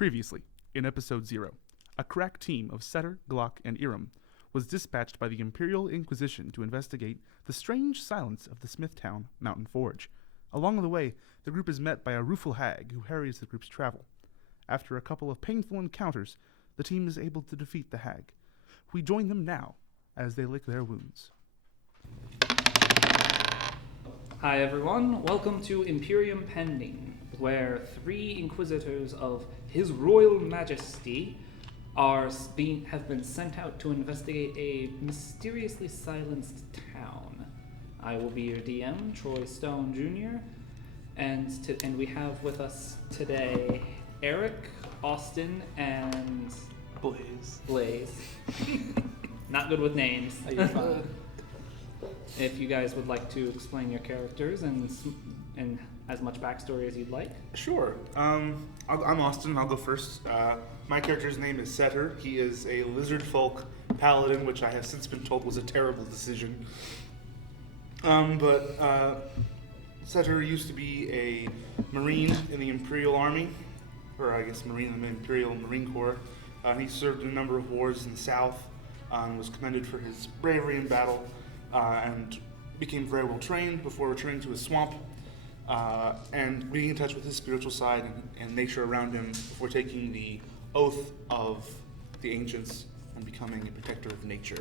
Previously, in Episode 0, a crack team of Setur, Glock, and Irum was dispatched by the Imperial Inquisition to investigate the strange silence of the Smithtown Mountain Forge. Along the way, the group is met by a rueful hag who harries the group's travel. After a couple of painful encounters, the team is able to defeat the hag. We join them now as they lick their wounds. Hi everyone, welcome to Imperium Pending, where three Inquisitors of His Royal Majesty have been sent out to investigate a mysteriously silenced town. I will be your DM, Troy Stone Jr., and we have with us today Eric, Austin, and Blaze. Not good with names. You're fine. If you guys would like to explain your characters and as much backstory as you'd like. Sure. I'm Austin. I'll go first. My character's name is Setur. He is a lizard folk paladin, which I have since been told was a terrible decision. But Setur used to be a Marine in the Imperial Army, or I guess Marine in the Imperial Marine Corps. He served in a number of wars in the South, and was commended for his bravery in battle, and became very well trained before returning to his swamp, and being in touch with his spiritual side and nature around him before taking the oath of the ancients and becoming a protector of nature.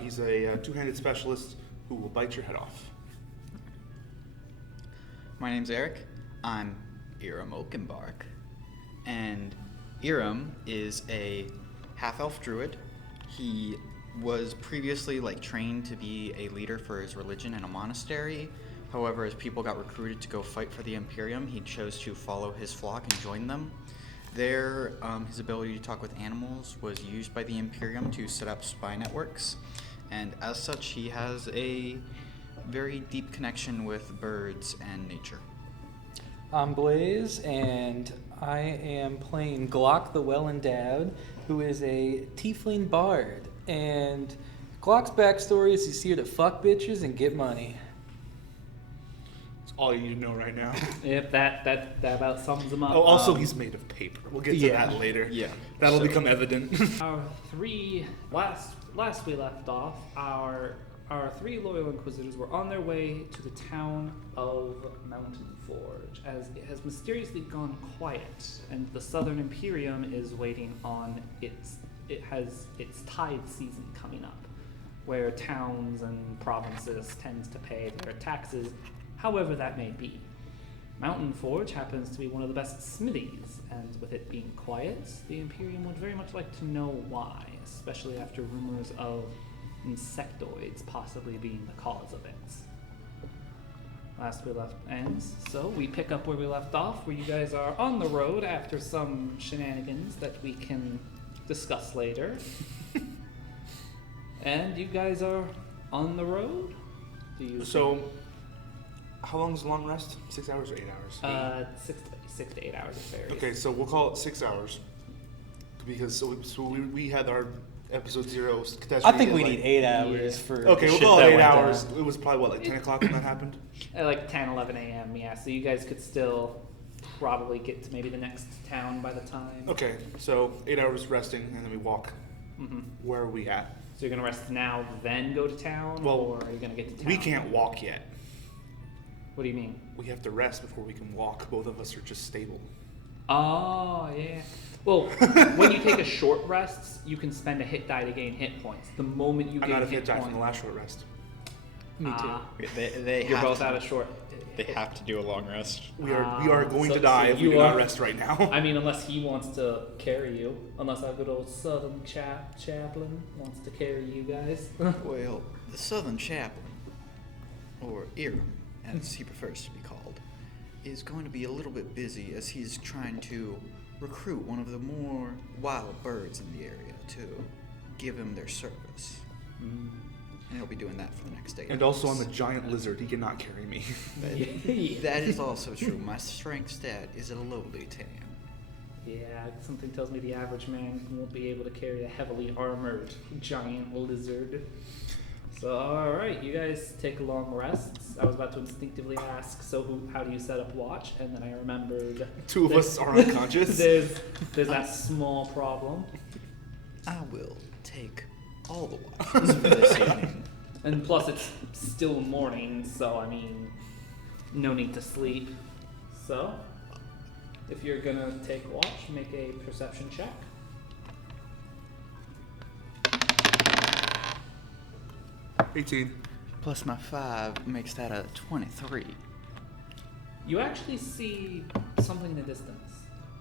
He's a two-handed specialist who will bite your head off. My name's Eric. I'm Irum Oakenbark. And Irum is a half-elf druid. He was previously trained to be a leader for his religion in a monastery. However, as people got recruited to go fight for the Imperium, he chose to follow his flock and join them. There, his ability to talk with animals was used by the Imperium to set up spy networks, and as such, he has a very deep connection with birds and nature. I'm Blaze, and I am playing Glock the Well-Endowed, who is a tiefling bard. And Glock's backstory is he's here to fuck bitches and get money. That's all you need to know right now. Yep, that about sums them up. Oh, also, he's made of paper. We'll get to that later. Yeah. That'll become evident. Our three last we left off, our three loyal Inquisitors were on their way to the town of Mountain Forge, as it has mysteriously gone quiet, and the Southern Imperium is waiting on its tide season coming up, where towns and provinces tend to pay their taxes, however that may be. Mountain Forge happens to be one of the best smithies, and with it being quiet, the Imperium would very much like to know why, especially after rumors of insectoids possibly being the cause of it. Last we left ends, so we pick up where we left off, where you guys are on the road after some shenanigans that we can discuss later. And you guys are on the road? So, how long is a long rest? 6 hours or 8 hours? 6 to 8 hours of ferries. Okay, so we'll call it 6 hours. Because we had our episode 0 catastrophe. I think we need 8 hours for. Okay, we'll shit call that it 8 went hours. down. It was probably 10 o'clock when that happened? Like 10, 11 a.m., yeah. So you guys could still probably get to maybe the next town by the time. Okay, so 8 hours resting, and then we walk. Mm-hmm. Where are we at? So you're going to rest now, then go to town? Well, or are you going to get to town? We can't walk yet. What do you mean? We have to rest before we can walk. Both of us are just stable. Oh, yeah. Well, when you take a short rest, you can spend a hit die to gain hit points. The moment you I'm gain out of hit hit die points... from the last short rest. Me too. You're both out of short... They have to do a long rest. We are going so- to die so if we you do not are- rest right now. I mean, unless he wants to carry you. Unless our good old Southern chaplain wants to carry you guys. Well, the Southern Chaplain, or Irum, as he prefers to be called, is going to be a little bit busy as he's trying to recruit one of the more wild birds in the area to give him their service. And he'll be doing that for the next 8 hours. And also, I'm a giant lizard. He cannot carry me. That is also true. My strength stat is a lowly 10. Yeah, something tells me the average man won't be able to carry a heavily armored giant lizard. So, alright, you guys take long rests. I was about to instinctively ask, how do you set up watch? And then I remembered... Two of us are unconscious. There's that small problem. I will take all the watches for this evening. And plus it's still morning, so, I mean, no need to sleep. So, if you're gonna take watch, make a perception check. $18. Plus my 5 makes that a 23. You actually see something in the distance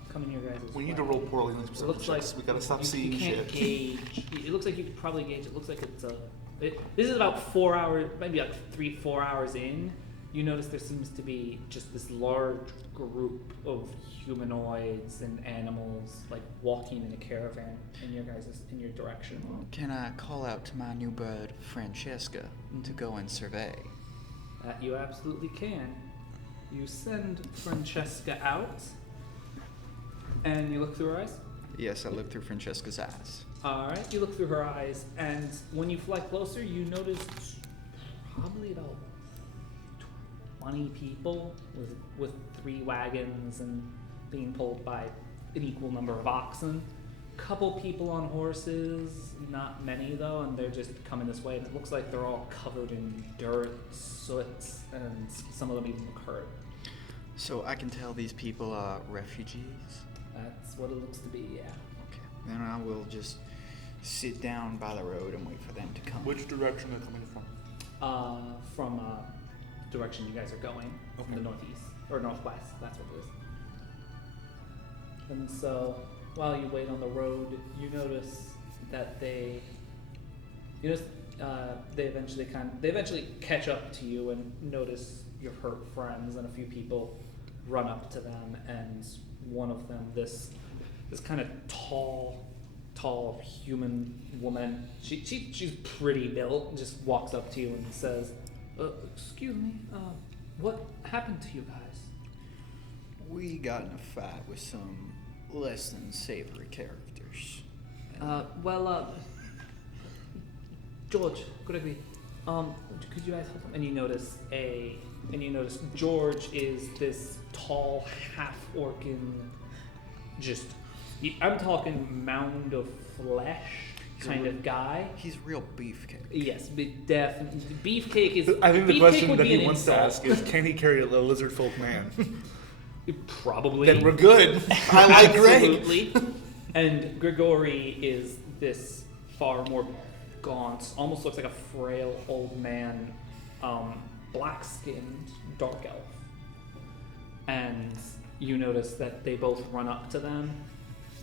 coming your guys' We way. need to roll poorly on these It perception looks like checks. We gotta stop you seeing can't shit. gauge. It looks like you could probably gauge. It looks like it's this is about 4 hours, maybe like 3-4 hours in. You notice there seems to be just this large group of humanoids and animals like walking in a caravan in your direction. Can I call out to my new bird, Francesca, to go and survey? That you absolutely can. You send Francesca out, and you look through her eyes. Yes, I look through Francesca's eyes. Alright, you look through her eyes, and when you fly closer, you notice probably about 20 people with 3 wagons and being pulled by an equal number of oxen. Couple people on horses, not many though, and they're just coming this way, and it looks like they're all covered in dirt, soot, and some of them even look hurt. So I can tell these people are refugees? That's what it looks to be, yeah. Okay. Then I will just sit down by the road and wait for them to come. Which direction are they coming from? From direction you guys are going, from Okay. the northeast or northwest. That's what it is. And so, while you wait on the road, you notice that they eventually catch up to you and notice your hurt friends, and a few people run up to them, and one of them, this kind of tall human woman. She's pretty built. Just walks up to you and says, "Excuse me. What happened to you guys?" We got in a fight with some less than savory characters. George, Gregory, could you guys help him? And you notice George is this tall, half-orcan, I'm talking mound of flesh kind of guy. He's real beefcake. Yes, definitely. Beefcake is. I think the beefcake question would that be he an wants to insult. ask is, can he carry a lizard folk man? Probably. Then we're good. I like Greg. Absolutely. And Grigori is this far more gaunt, almost looks like a frail old man, black-skinned, dark elf. And you notice that they both run up to them,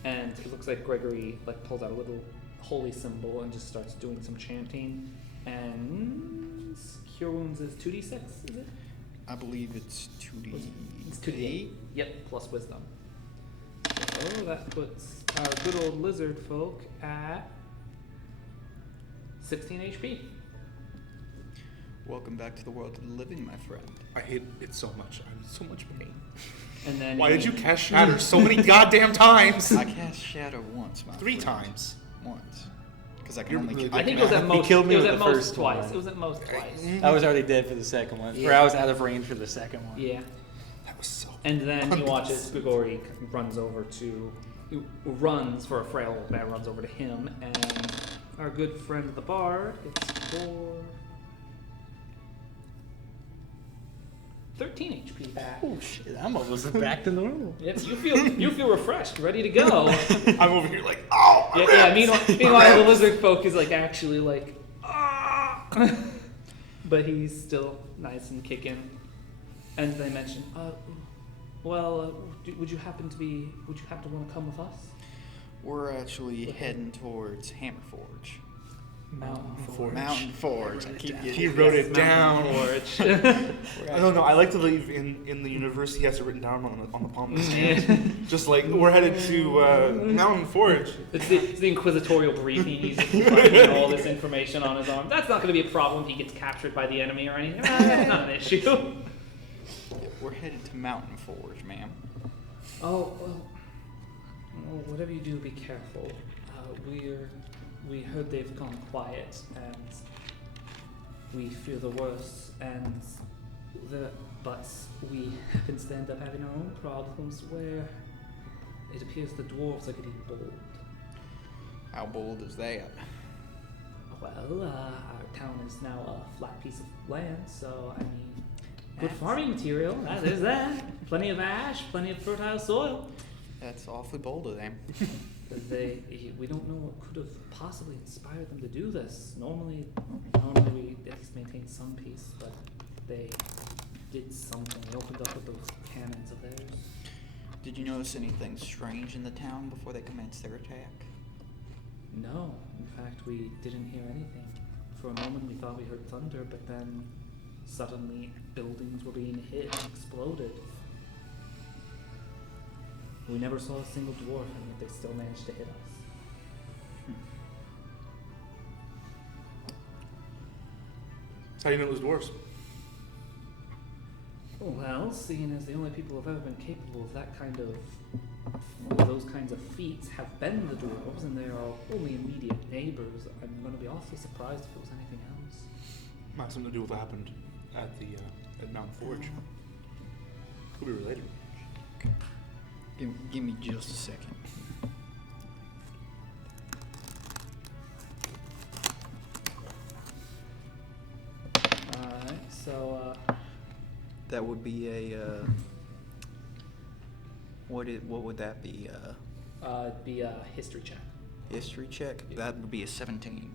and it looks like Gregory pulls out a little holy symbol and just starts doing some chanting. And Cure Wounds is 2d6, is it? I believe it's 2D. It's 2d8. Yep, plus wisdom. So that puts our good old lizard folk at 16 HP. Welcome back to the world of the living, my friend. I hate it so much. I'm in so much pain. And then Why did you cast Shatter so many goddamn times? I cast Shadow once, my 3 friend. times. Once. Because I can You're only really kill. good. I think it was at He most. killed me it was with at the most first twice. one. It was at most twice. I was already dead for the second one, or I was out of range for the second one. Yeah. That was so. And then he watches Grigori runs for a frail old man, runs over to him, and our good friend the bard gets 13 HP back. Oh shit! I'm almost back to normal. Yep, you feel refreshed, ready to go. I'm over here like, oh. my Yeah. ribs. Meanwhile, the lizard folk is actually ah, but he's still nice and kicking. And they mention, would you happen to want to come with us? We're actually heading towards Hammerforge. Mountain Forge. Mountain Forge. I keep He getting wrote it down. Forge. I don't know. I like to believe in the universe. He has it written down on the palm of his hand. Just like we're headed to Mountain Forge. It's the inquisitorial briefing. He's just writing all this information on his arm. That's not going to be a problem if he gets captured by the enemy or anything. That's not an issue. We're headed to Mountain Forge, ma'am. Oh, well, whatever you do, be careful. We heard they've gone quiet, and we fear the worst, but we happen to end up having our own problems where it appears the dwarves are getting bold. How bold is that? Well, our town is now a flat piece of land, so I mean, good That's- farming material. There's that. Plenty of ash, plenty of fertile soil. That's awfully bold of them. We don't know what could have possibly inspired them to do this. Normally we at least maintain some peace, but they did something. They opened up with those cannons of theirs. Did you notice anything strange in the town before they commenced their attack? No, in fact, we didn't hear anything. For a moment, we thought we heard thunder, but then suddenly buildings were being hit and exploded. We never saw a single dwarf, and yet they still managed to hit us. How do you know it was dwarves? Well, seeing as the only people who've ever been capable of that kind of those kinds of feats have been the dwarves, and they are our only immediate neighbors, I'm going to be awfully surprised if it was anything else. Might have something to do with what happened at the at Mountain Forge. Could be related. Give me just a second. Alright, so That would be a what would that be? it'd be a history check. History check? That would be a 17.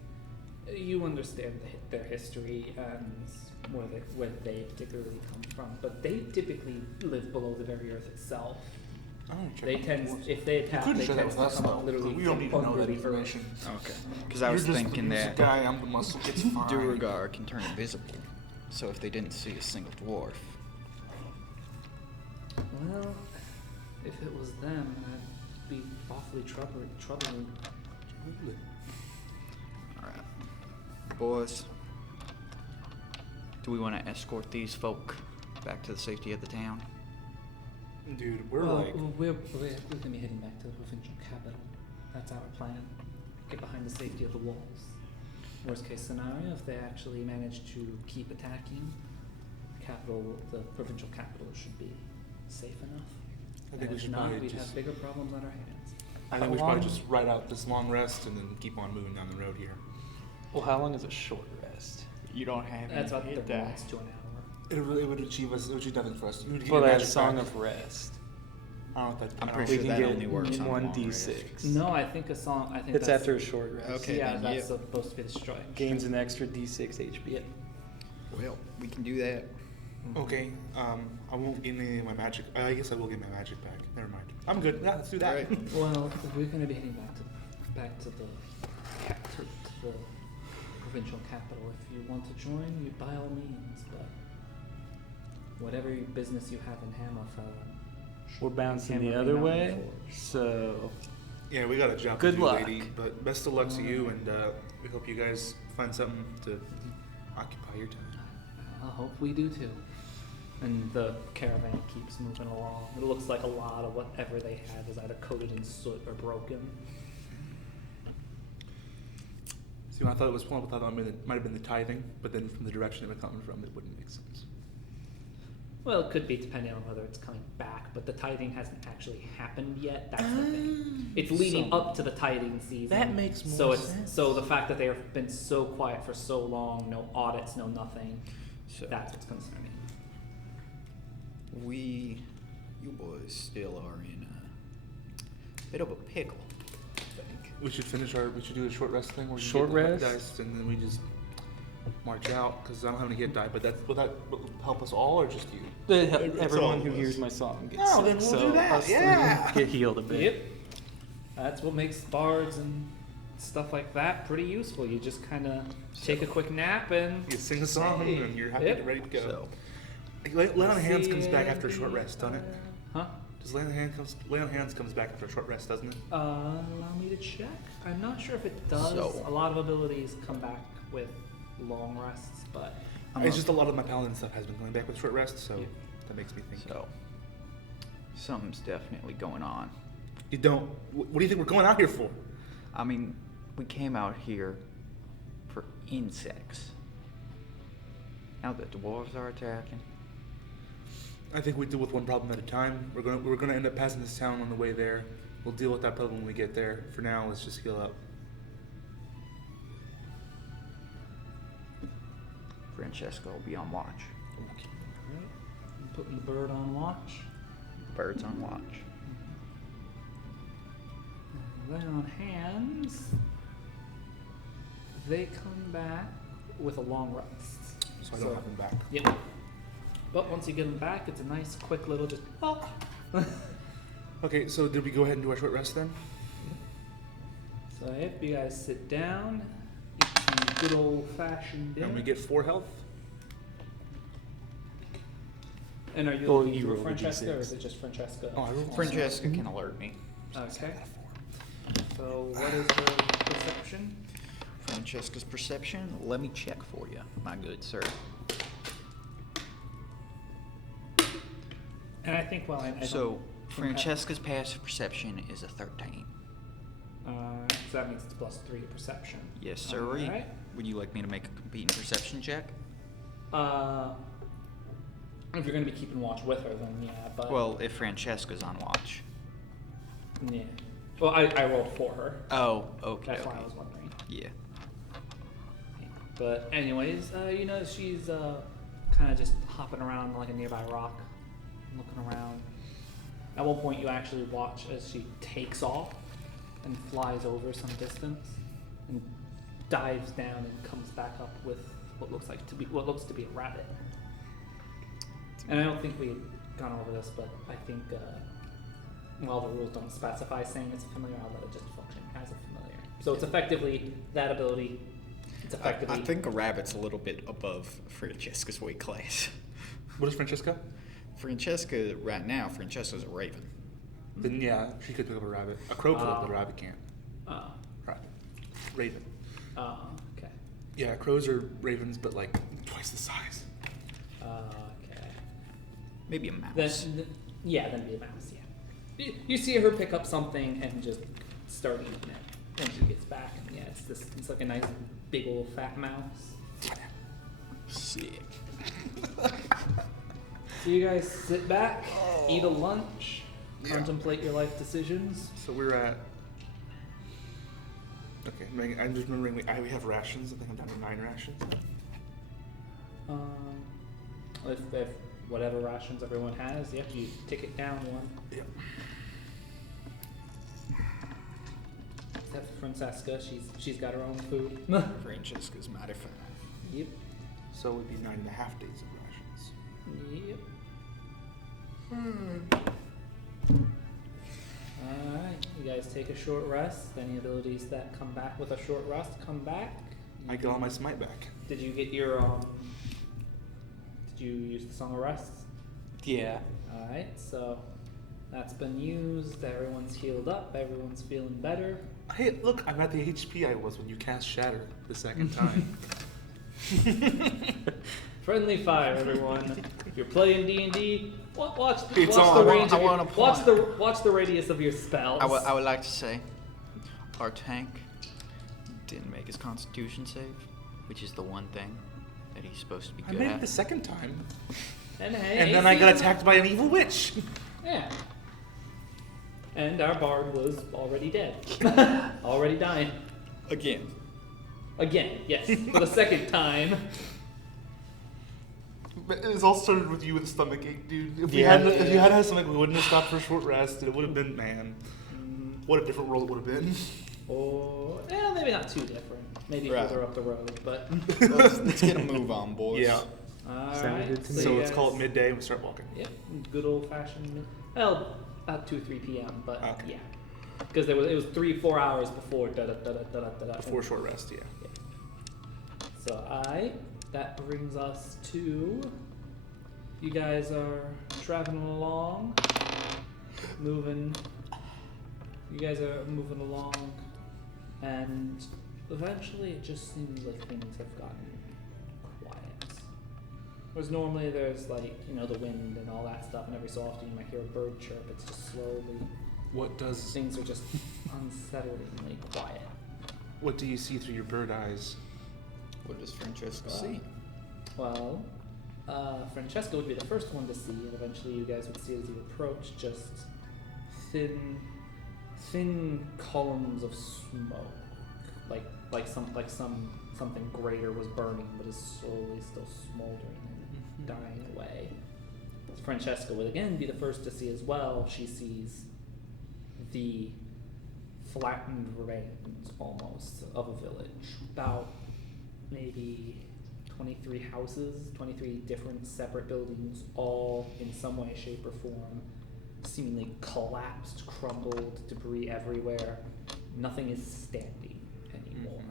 You understand their history and where they particularly come from, but they typically live below the very earth itself. I don't check They out the tend, dwarves. if they You attack, couldn't they share that tend with to us, come though. up literally We don't need to know from that the earth. information. Okay. Because I was You're just thinking the that music guy, I'm the muscle. It's fine. Duergar can turn invisible. So if they didn't see a single dwarf, Well, if it was them, that'd be awfully troubling. alright. Boys, do we want to escort these folk back to the safety of the town? Dude, we're Well, like, we're gonna be heading back to the provincial capital. That's our plan. Get behind the safety of the walls. Worst case scenario, if they actually manage to keep attacking, the provincial capital should be safe enough. I think And we if should not, probably we'd just, have bigger problems on our hands. I think we should probably just ride out this long rest and then keep on moving down the road here. Well, how long is a short rest? You don't have That's about 30 minutes to an hour. It would achieve nothing for us. We would get For your that magic Song back. of Rest. I don't know if that. I'm I pretty don't We sure can that get only works on a one long d6. No, I think it's It's that's, after a short rest. Okay. Yeah, then, that's yep. supposed to be the strike. Gains an extra d6 HP. Well, we can do that. Okay, I won't gain any of my magic. I guess I will get my magic back. Never mind. I'm good. Yeah, let's do that. Alright. Well, we're going to be heading back to the provincial capital. If you want to join, you by all means. But whatever business you have in Hammerfell, We're bouncing the Hammerfell other Mountain way, Forge. so Yeah, we got a job Good to do, luck. lady. But best of luck to you, and we hope you guys find something to occupy your time. I hope we do too. And the caravan keeps moving along. It looks like a lot of whatever they have is either coated in soot or broken. See, when I thought it was one, I thought it might have been the tithing, but then from the direction it was coming from, it wouldn't make sense. Well, it could be depending on whether it's coming back, but the tithing hasn't actually happened yet. That's the thing. It's leading So- up to the tithing season. that makes more so it's sense. so the fact that they have been so quiet for so long, no audits, no nothing. So That's what's concerning. you boys still are in a bit of a pickle, I think. We should do a short rest thing where you Short get the rest? dice and then we just march out because I don't have any hit die. But will that help us all or just you? everyone all who of hears us. my song gets Oh, sick, then we'll so do that, us three yeah. get healed a bit. Yep. That's what makes bards and stuff like that pretty useful. You just kind of take a quick nap and You sing a song Hey. and you're happy Yep. and ready to go. So Lay on Hands See comes back after a short rest, doesn't it? Huh? Does Lay on Hands comes back after a short rest, doesn't it? Allow me to check. I'm not sure if it does. So- A lot of abilities come back with long rests, but It's just a lot of my paladin stuff has been going back with short rest, so Yeah. that makes me think. so something's definitely going on. You don't. What do you think we're going out here for? I mean, we came out here for insects. Now that the dwarves are attacking. I think we deal with one problem at a time. We're gonna end up passing this town on the way there. We'll deal with that problem when we get there. For now, let's just heal up. Francesca will be on watch. Alright. I'm putting the bird on watch. Birds on watch. Then on hands, they come back with a long rest. So I don't have them back. Yep. But once you get them back, it's a nice, quick little just. Oh. Okay, so did we go ahead and do our short rest then? So if you guys sit down, eat some good old-fashioned dinner. And we get 4 health. And are you Oh, looking you for rolled a Francesca, or D6. is it just Francesca? Oh, I rolled Francesca can alert me. Okay. So what is her perception? Francesca's perception, let me check for you, my good sir. And I think, well, I So, don't Francesca's passive perception is a 13. so that means it's +3 to perception. Yes, sir. Alright. Would you like me to make a competing perception check? If you're going to be keeping watch with her, then yeah, but... Well, if Francesca's on watch. Yeah. Well, I rolled for her. Oh, okay. That's okay. why I was wondering. Yeah. But anyways, she's kind of just hopping around like a nearby rock, looking around. At one point, you actually watch as she takes off and flies over some distance and dives down and comes back up with what looks to be a rabbit. And I don't think we had gone over this, but I think while the rules don't specify saying it's a familiar, I'll let it just function as a familiar. So it's effectively that ability. It's effectively. I think a rabbit's a little bit above Francesca's weight class. What is Francesca? Francesca's a raven. Then yeah, she could pick up a rabbit. A crow could, but a rabbit can't. Oh. Rabbit. Raven. Oh, okay. Yeah, crows are ravens, but like twice the size. Okay. Maybe a mouse. Then be a mouse. Yeah. You see her pick up something and just start eating it. When she gets back, and yeah, it's like a nice big old fat mouse. Sick. So you guys sit back, eat a lunch, contemplate your life decisions. So we're at. Okay, I'm just remembering we have rations. I think I'm down to 9 rations. If whatever rations everyone has, yep, you tick it down one. Yep. Except for Francesca, she's got her own food. Francesca's mighty fine. Yep. So it would be 9.5 days of rations. Yep. Alright, you guys take a short rest. Any abilities that come back with a short rest come back. I get all my smite back. Did you get your did you use the Song of Rest? Yeah. Alright, so that's been used, everyone's healed up, everyone's feeling better. Hey, look, I'm at the HP I was when you cast Shatter the second time. Friendly fire, everyone. If you're playing D&D, watch the It's on. range I of wanna your, watch the radius of your spells. I would like to say, our tank didn't make his Constitution save, which is the one thing that he's supposed to be I good made it at. the second time. And hey, And then I got AC attacked by an evil witch. Yeah. And our bard was already dead. Already dying. Again. Again, yes. For the second time. But it all started with you with a stomach ache, dude. If Yeah. if you had had stomach, we wouldn't have stopped for a short rest. It would have been, man. What a different world it would have been. Or, maybe not too different. Maybe Right. further up the road, but. let's get a move on, boys. Yeah. Alright. good to me. So you let's call it guys- midday and we start walking. Yep, good old fashioned. Well, about 2-3 p.m., but Okay. yeah, because it was 3-4 hours before da da da da da da da. Before short rest, yeah. So that brings us to. You guys are traveling along, moving. You guys are moving along, and eventually it just seems like things have gotten quiet. Whereas normally there's like, the wind and all that stuff, and every so often you might hear a bird chirp. It's just slowly, What things are just unsettlingly quiet. do you see through your bird eyes? What does Francesca see? Well, Francesca would be the first one to see, and eventually you guys would see as you approach just thin columns of smoke, like something greater was burning, but is slowly still smoldering and dying away. Francesca would again be the first to see as well. She sees the flattened remains almost of a village, about maybe 23 houses, 23 different separate buildings, all in some way, shape, or form, seemingly collapsed, crumbled, debris everywhere. Nothing is standing anymore.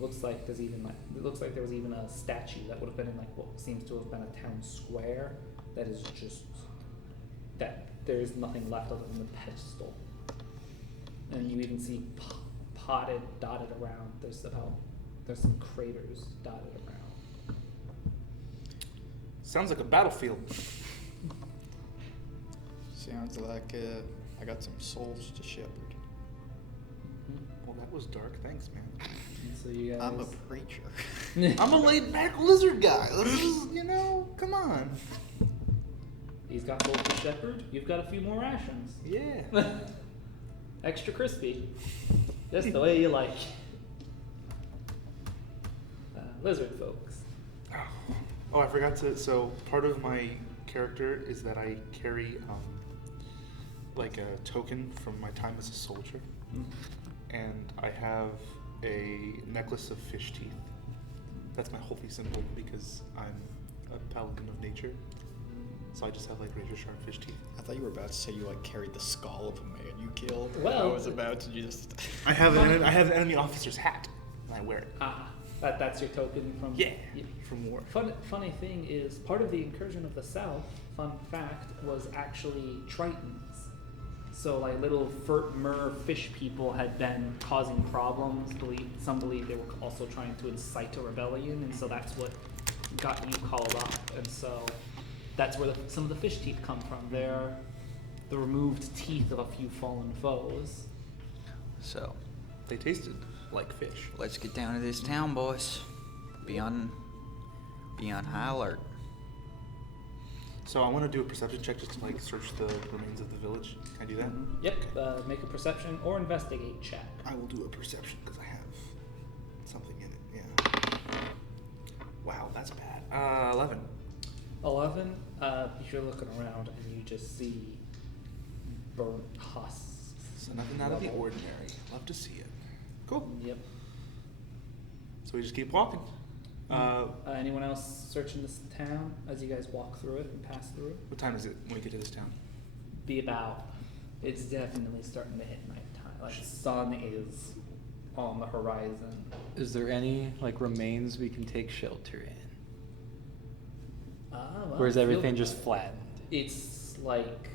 Looks like there was even a statue that would have been in like what seems to have been a town square. That is just that there is nothing left other than the pedestal, and you even see dotted around. There's some craters dotted around. Sounds like a battlefield. Sounds like I got some souls to shepherd. Well, that was dark. Thanks, man. And so you guys. I'm a preacher. I'm a laid-back lizard guy. This is, come on. He's got souls to shepherd. You've got a few more rations. Yeah. Extra crispy. Just the way you like. Lizard folks. Oh, I forgot to. So part of my character is that I carry like a token from my time as a soldier, and I have a necklace of fish teeth. That's my holy symbol because I'm a paladin of nature. So I just have like razor sharp fish teeth. I thought you were about to say you carried the skull of a man you killed. Well, I was about to just. I have an enemy officer's hat, and I wear it. That's your token from. Yeah, from war. Funny thing is, part of the incursion of the South, fun fact, was actually Tritons. So like little mer fish people had been causing problems. Some believe they were also trying to incite a rebellion, and so that's what got you called up. And so that's where some of the fish teeth come from. They're the removed teeth of a few fallen foes. So, They tasted like fish. let's get down to this town, boys. Be on high alert. So I want to do a perception check just to like search the remains of the village. Can I do that? Yep. Make a perception or investigate check. I will do a perception because I have something in it. Yeah. Wow, that's bad. 11. 11. You're looking around and you just see burnt husks. So nothing out of the ordinary. Love to see it. Cool. Yep. So we just keep walking. Anyone else searching this town as you guys walk through it and pass through it? What time is it when we get to this town? It's definitely starting to hit nighttime. Like the sun is on the horizon. Is there any remains we can take shelter in? Well, Or is everything just flattened? It's like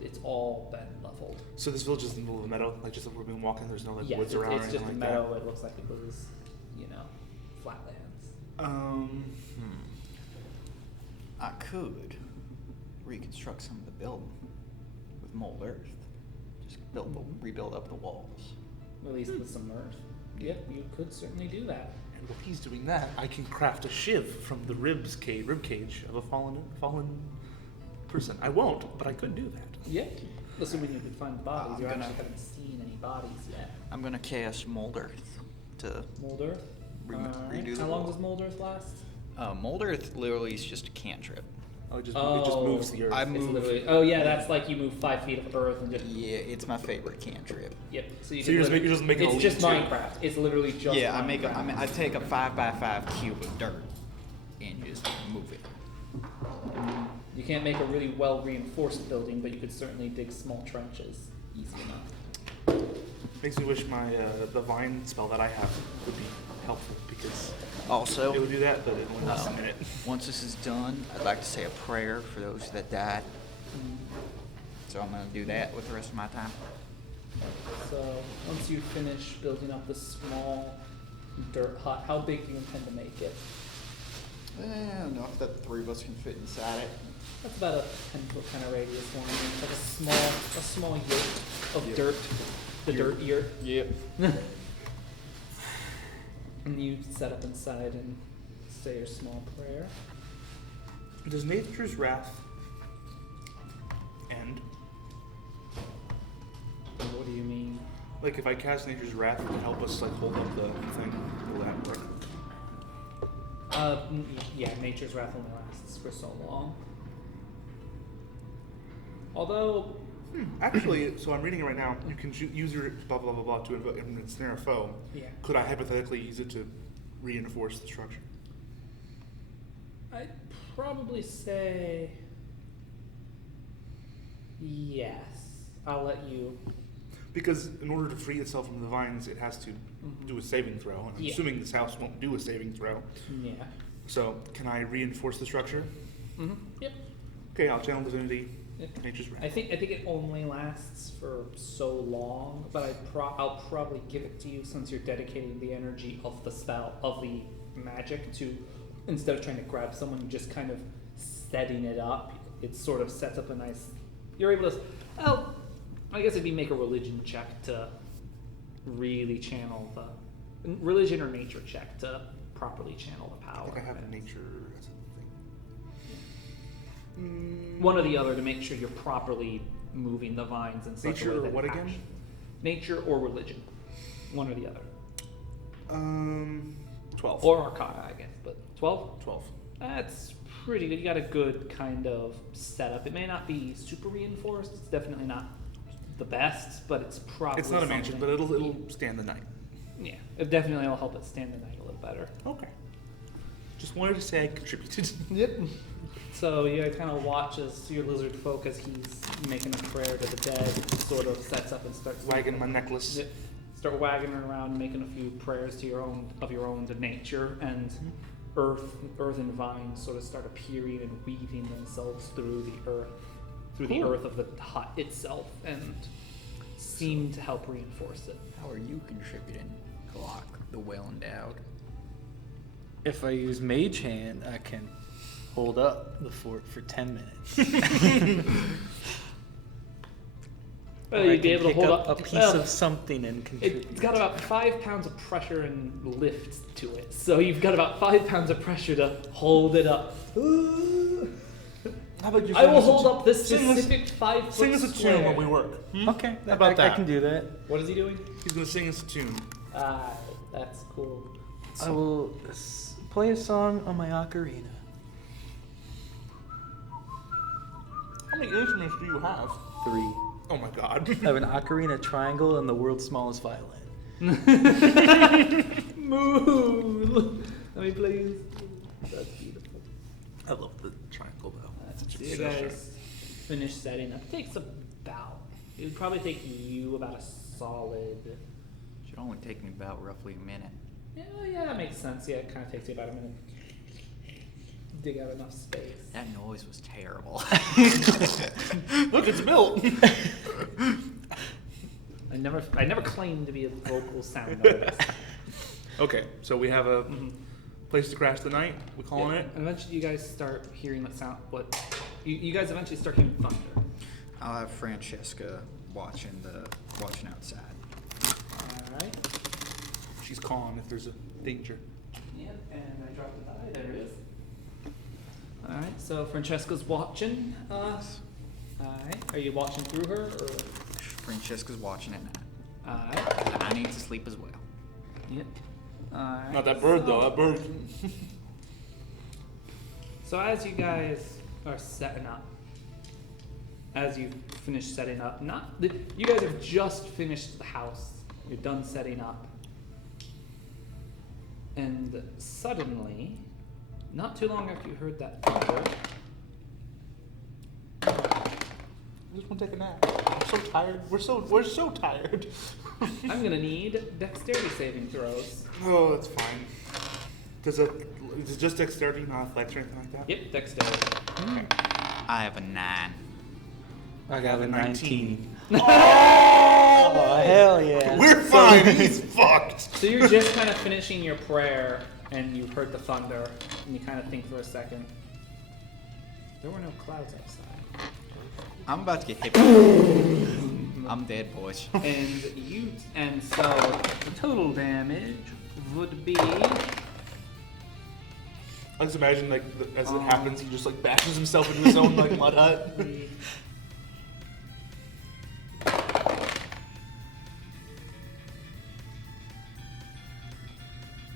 it's all been leveled. So this village is in the middle of the meadow, like just like we've been walking. There's no Yeah, woods around or it's anything just a like meadow. It looks like it was, flatlands. that. I could reconstruct some of the building with mold earth. Just rebuild up the walls. At least with some earth. Yep, you could certainly do that. And while he's doing that, I can craft a shiv from the rib cage of a fallen person. I won't, but I could do that. Yep. Assuming you could find the bodies. I'm You gonna- actually haven't seen any bodies yet. I'm gonna cast mold earth to Mold earth. Alright. redo the How long wall. does mold earth last? Mold earth literally is just a cantrip. Oh, it just moves the earth. I It's move. literally. Oh yeah, that's like you move 5 feet of earth and just. Yeah, it's my favorite cantrip. Yep. So you So you're just making a It's just lean-to. Minecraft. It's literally just. Yeah, Minecraft. I take a 5x5 cube of dirt and just move it. You can't make a really well reinforced building, but you could certainly dig small trenches. Easy enough. Makes me wish my the vine spell that I have would be helpful because Also, it would do that, but it only lasts a minute. once this is done, I'd like to say a prayer for those that died. So I'm gonna do that with the rest of my time. So once you finish building up this small dirt hut, how big do you intend to make it? Enough that the three of us can fit inside it. That's about a 10-foot kind of radius one. It's like a small yurt of dirt. The dirt yurt. Yep. And you set up inside and say your small prayer. Does Nature's Wrath end? What do you mean? Like if I cast Nature's Wrath, it would help us like hold up the thing. Will that work? Yeah, Nature's Wrath only lasts for so long. Although, Actually, so I'm reading it right now. You can use your blah blah blah blah to invoke and ensnare a foe. yeah, Could I hypothetically use it to reinforce the structure? I'd probably say yes. I'll let you. Because in order to free itself from the vines, it has to do a saving throw. And I'm Yeah. assuming this house won't do a saving throw. Yeah. So can I reinforce the structure? Yep. Okay, I'll channel divinity. Yep. Nature's Wrath. I think it only lasts for so long, but I'll probably give it to you since you're dedicating the energy of the spell of the magic to, instead of trying to grab someone, just kind of setting it up. It sort of sets up a nice. You're able to. Oh, I guess if you make a religion check to really channel the religion or nature check to properly channel the I power. think I have nature as a thing. One or the other to make sure you're properly moving the vines in such a Nature way or that what it again? actu- Nature or religion, one or the other, 12. or Arcana, I guess. But 12, 12. that's pretty good. You got a good kind of setup. It may not be super reinforced. It's definitely not the best, but it's probably. It's not a mansion, something- but it'll stand the night. Yeah, it definitely will help it stand the night a little better. Okay. Just wanted to say I contributed. Yep. So you guys kind of watch as your lizard folk, as he's making a prayer to the dead, sort of sets up and starts Wagging my necklace. Yep. Start wagging it around, making a few prayers to your own to nature, and earth and vines sort of start appearing and weaving themselves through the earth of the hut itself, and seem to help reinforce it. How are you contributing, Glock, the well endowed? If I use Mage Hand, I can hold up the fort for 10 minutes. Well, Or I you'd be can able to pick hold up up a piece well, of something and contribute. It's got about 5 pounds of pressure and lift to it, so you've got about 5 pounds of pressure to hold it up. How about you I will sing us a hold tu- up this sing us- specific 5 foot Sing us a tune square. while we work. Okay, How about I that? can do that. What is he doing? He's gonna sing us a tune. That's cool. I will play a song on my ocarina. How many instruments do you have? 3. Oh my god. I have an ocarina triangle and the world's smallest violin. Move. Let me please. That's beautiful. I love the triangle though. So Such a you good guys finish setting up. It takes about. It would probably take you about a solid. Should only take me about roughly a minute. Yeah, that makes sense. Yeah, it kind of takes you about a minute. Dig out enough space. That noise was terrible. Look, it's built. I never claimed to be a vocal sound artist. Okay, so we have a place to crash the night. We calling it? And eventually, you guys start hearing you guys eventually start hearing thunder. I'll have Francesca watching outside. All right. She's calling if there's a danger. Yep. And I dropped the die. There it is. All right. So Francesca's watching us. All right. Are you watching through her, or? Francesca's watching at night. All right. I need to sleep as well. Yep. All right. Not that bird though. That bird. So as you guys are setting up, as you finish setting up, you guys have just finished the house. You're done setting up. And suddenly, not too long after you heard that thunder, I just want to take a nap. I'm so tired. We're so tired. I'm gonna need dexterity saving throws. Oh, that's fine. Is it just dexterity, not athletics or anything like that? Yep, dexterity. Okay. I have a 9. I got a 19. 19. Oh, hell yeah. We're fine. He's fucked. So you're just kind of finishing your prayer, and you heard the thunder, and you kind of think for a second. There were no clouds outside. I'm about to get hit. I'm dead, boys. And so the total damage would be I just imagine like as it happens, he just like bashes himself into his own like mud hut.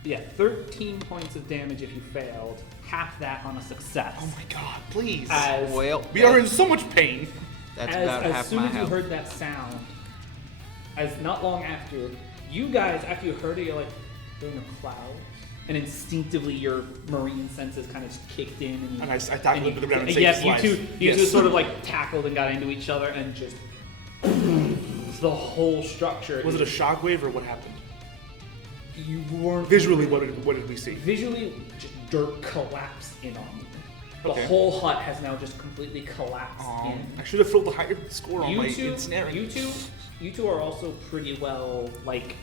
Yeah, 13 points of damage if you failed. Half that on a success. Oh my god, please. As, Well, We are in so much pain. that's as, about as half soon my as you health. heard that sound, as not long after, you guys, after you heard it, you're like, they're in a cloud. And instinctively, your marine senses kind of just kicked in. And, you, And I tackled him to the ground and saved yes, his you life. two, you Yes. two sort of like tackled and got into each other and just the whole structure. Was it a shockwave or what happened? You weren't Visually, what did we see? visually just dirt collapse in on you. The Okay. whole hut has now just completely collapsed I in. should have filled the higher score on my You two, ensnaring. you two are also pretty well like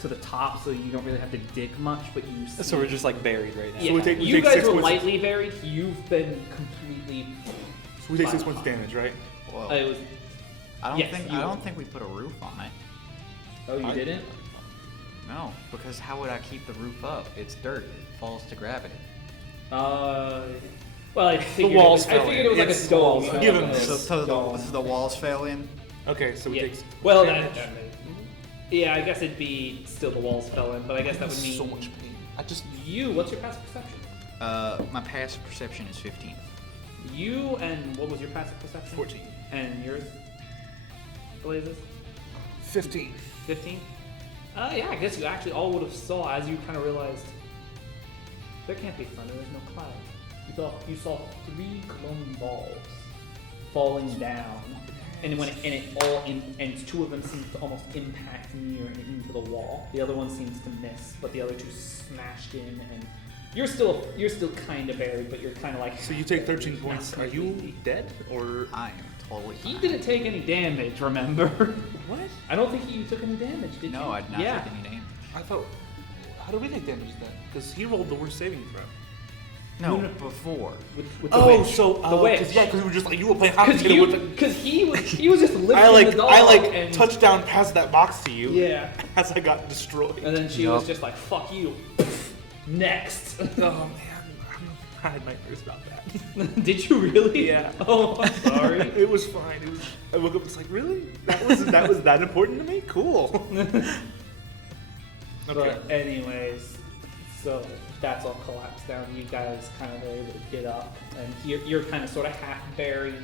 to the top, so you don't really have to dig much, but you. See, So we're just like buried right now. yeah, we take you guys 6 were points. lightly buried. You've been completely. So we take 6 points damage, right? Well, It was. I yes, don't you- think we put a roof on it. Oh, you didn't. No, because how would I keep the roof up? It's dirt. It falls to gravity. Well, I figured walls I fell figured in. it was like a It's stone. walls. Give him So, this. the walls fell in. Okay, so we Yeah. take. Well, damage. yeah, I guess it'd be still the walls fell in, but I guess that would mean so much pain. I just. you. What's your passive perception? My passive perception is 15. You and what was your passive perception? 14. And yours, Blazes? 15. 15? Yeah, I guess you actually all would have saw as you kind of realized there can't be thunder, there's no cloud. You saw 3 glowing balls falling down. And when and 2 of them seemed to almost impact near and into the wall. The other one seems to miss, but the other 2 smashed in, and you're still kind of buried, but you're kind of like. So you take 13 points. Are you completely. dead or? I am totally He fine. didn't take any damage, remember? What? I don't think you took any damage, did you? No, I did not yeah. take any damage. I thought. How did we take damage then? Because he rolled the worst saving throw. No, No, no. before. With the witch. The witch. because we were just like you were playing hockey with it. Because he was just lifting the dog I and touched down past that box to you. Yeah. As I got destroyed. And then she was just like, "Fuck you." Next. Oh man, I had nightmares about that. Did you really? Yeah. Oh, I'm sorry. It was fine. I woke up. It's like really? That was that important to me? Cool. Okay. But anyways, so that's all collapsed down. You guys kind of were able to get up, and you're kind of sort of half buried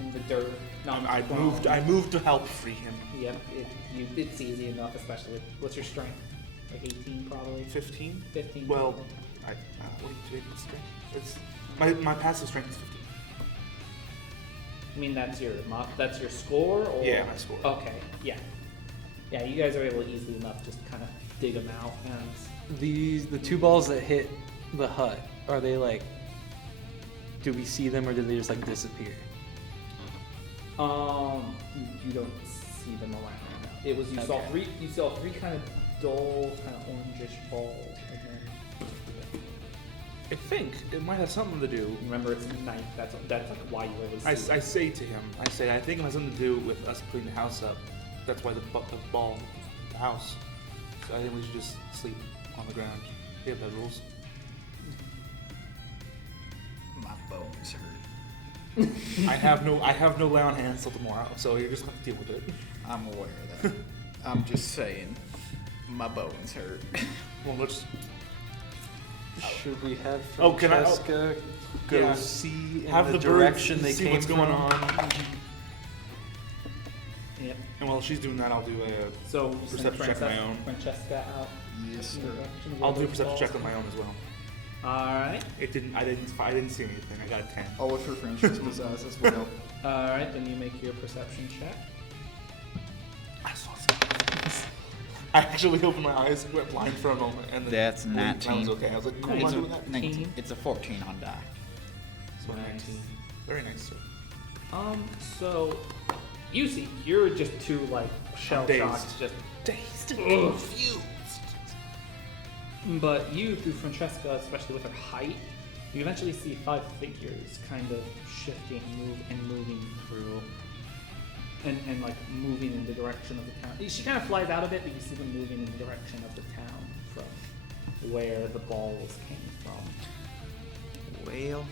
in the dirt. Not I prone. moved to help free him. Yep, it's easy enough, especially with what's your strength? Like 18 probably? 15. 15. Well, what do you take with strength? It's my passive strength is 15. I mean that's your score or Yeah, my score. Okay, yeah. Yeah, you guys are able to easily enough just kind of dig them out and The 2 balls that hit the hut, are they like? Do we see them or did they just like disappear? you don't see them around. It was you saw Okay. three kind of dull, kind of orangish balls, and then I think it might have something to do. remember it's night. That's like why you were able to I see. say to him, I think it has something to do with us putting the house up. That's why the ball, the house. So I think we should just sleep on the ground. We have bedrolls. My bones hurt. I have no lay on hands till tomorrow, so you're just gonna have to deal with it. I'm aware of that. I'm just saying, my bones hurt. Well, let's. Should we have Oh, can I- Francesca go yeah. see in Have the the direction birds they see came what's from? going on. Yep. And while she's doing that, I'll do a. So Perception check of my own. Francesca out. Yes, in the sir. direction of I'll where do a those perception balls check on came. my own as well. All right. I didn't see anything. I got a 10. I'll look for Francesca's eyes as well. All right. Then you make your perception check. I saw something. I actually opened my eyes and went blind for a moment, and then That's that 19. was okay. I was like, cool, I'm It's not a, doing that. 19. It's a 14 on die. So Nice. 19. Very nice, sir. So you see, you're just too like shell Dazed. shocked, just Dazed and Ugh. confused. But you, through Francesca, especially with her height, you eventually see 5 figures kind of shifting, moving through, and like moving in the direction of the town. She kind of flies out of it, but you see them moving in the direction of the town from where the balls came from. Well,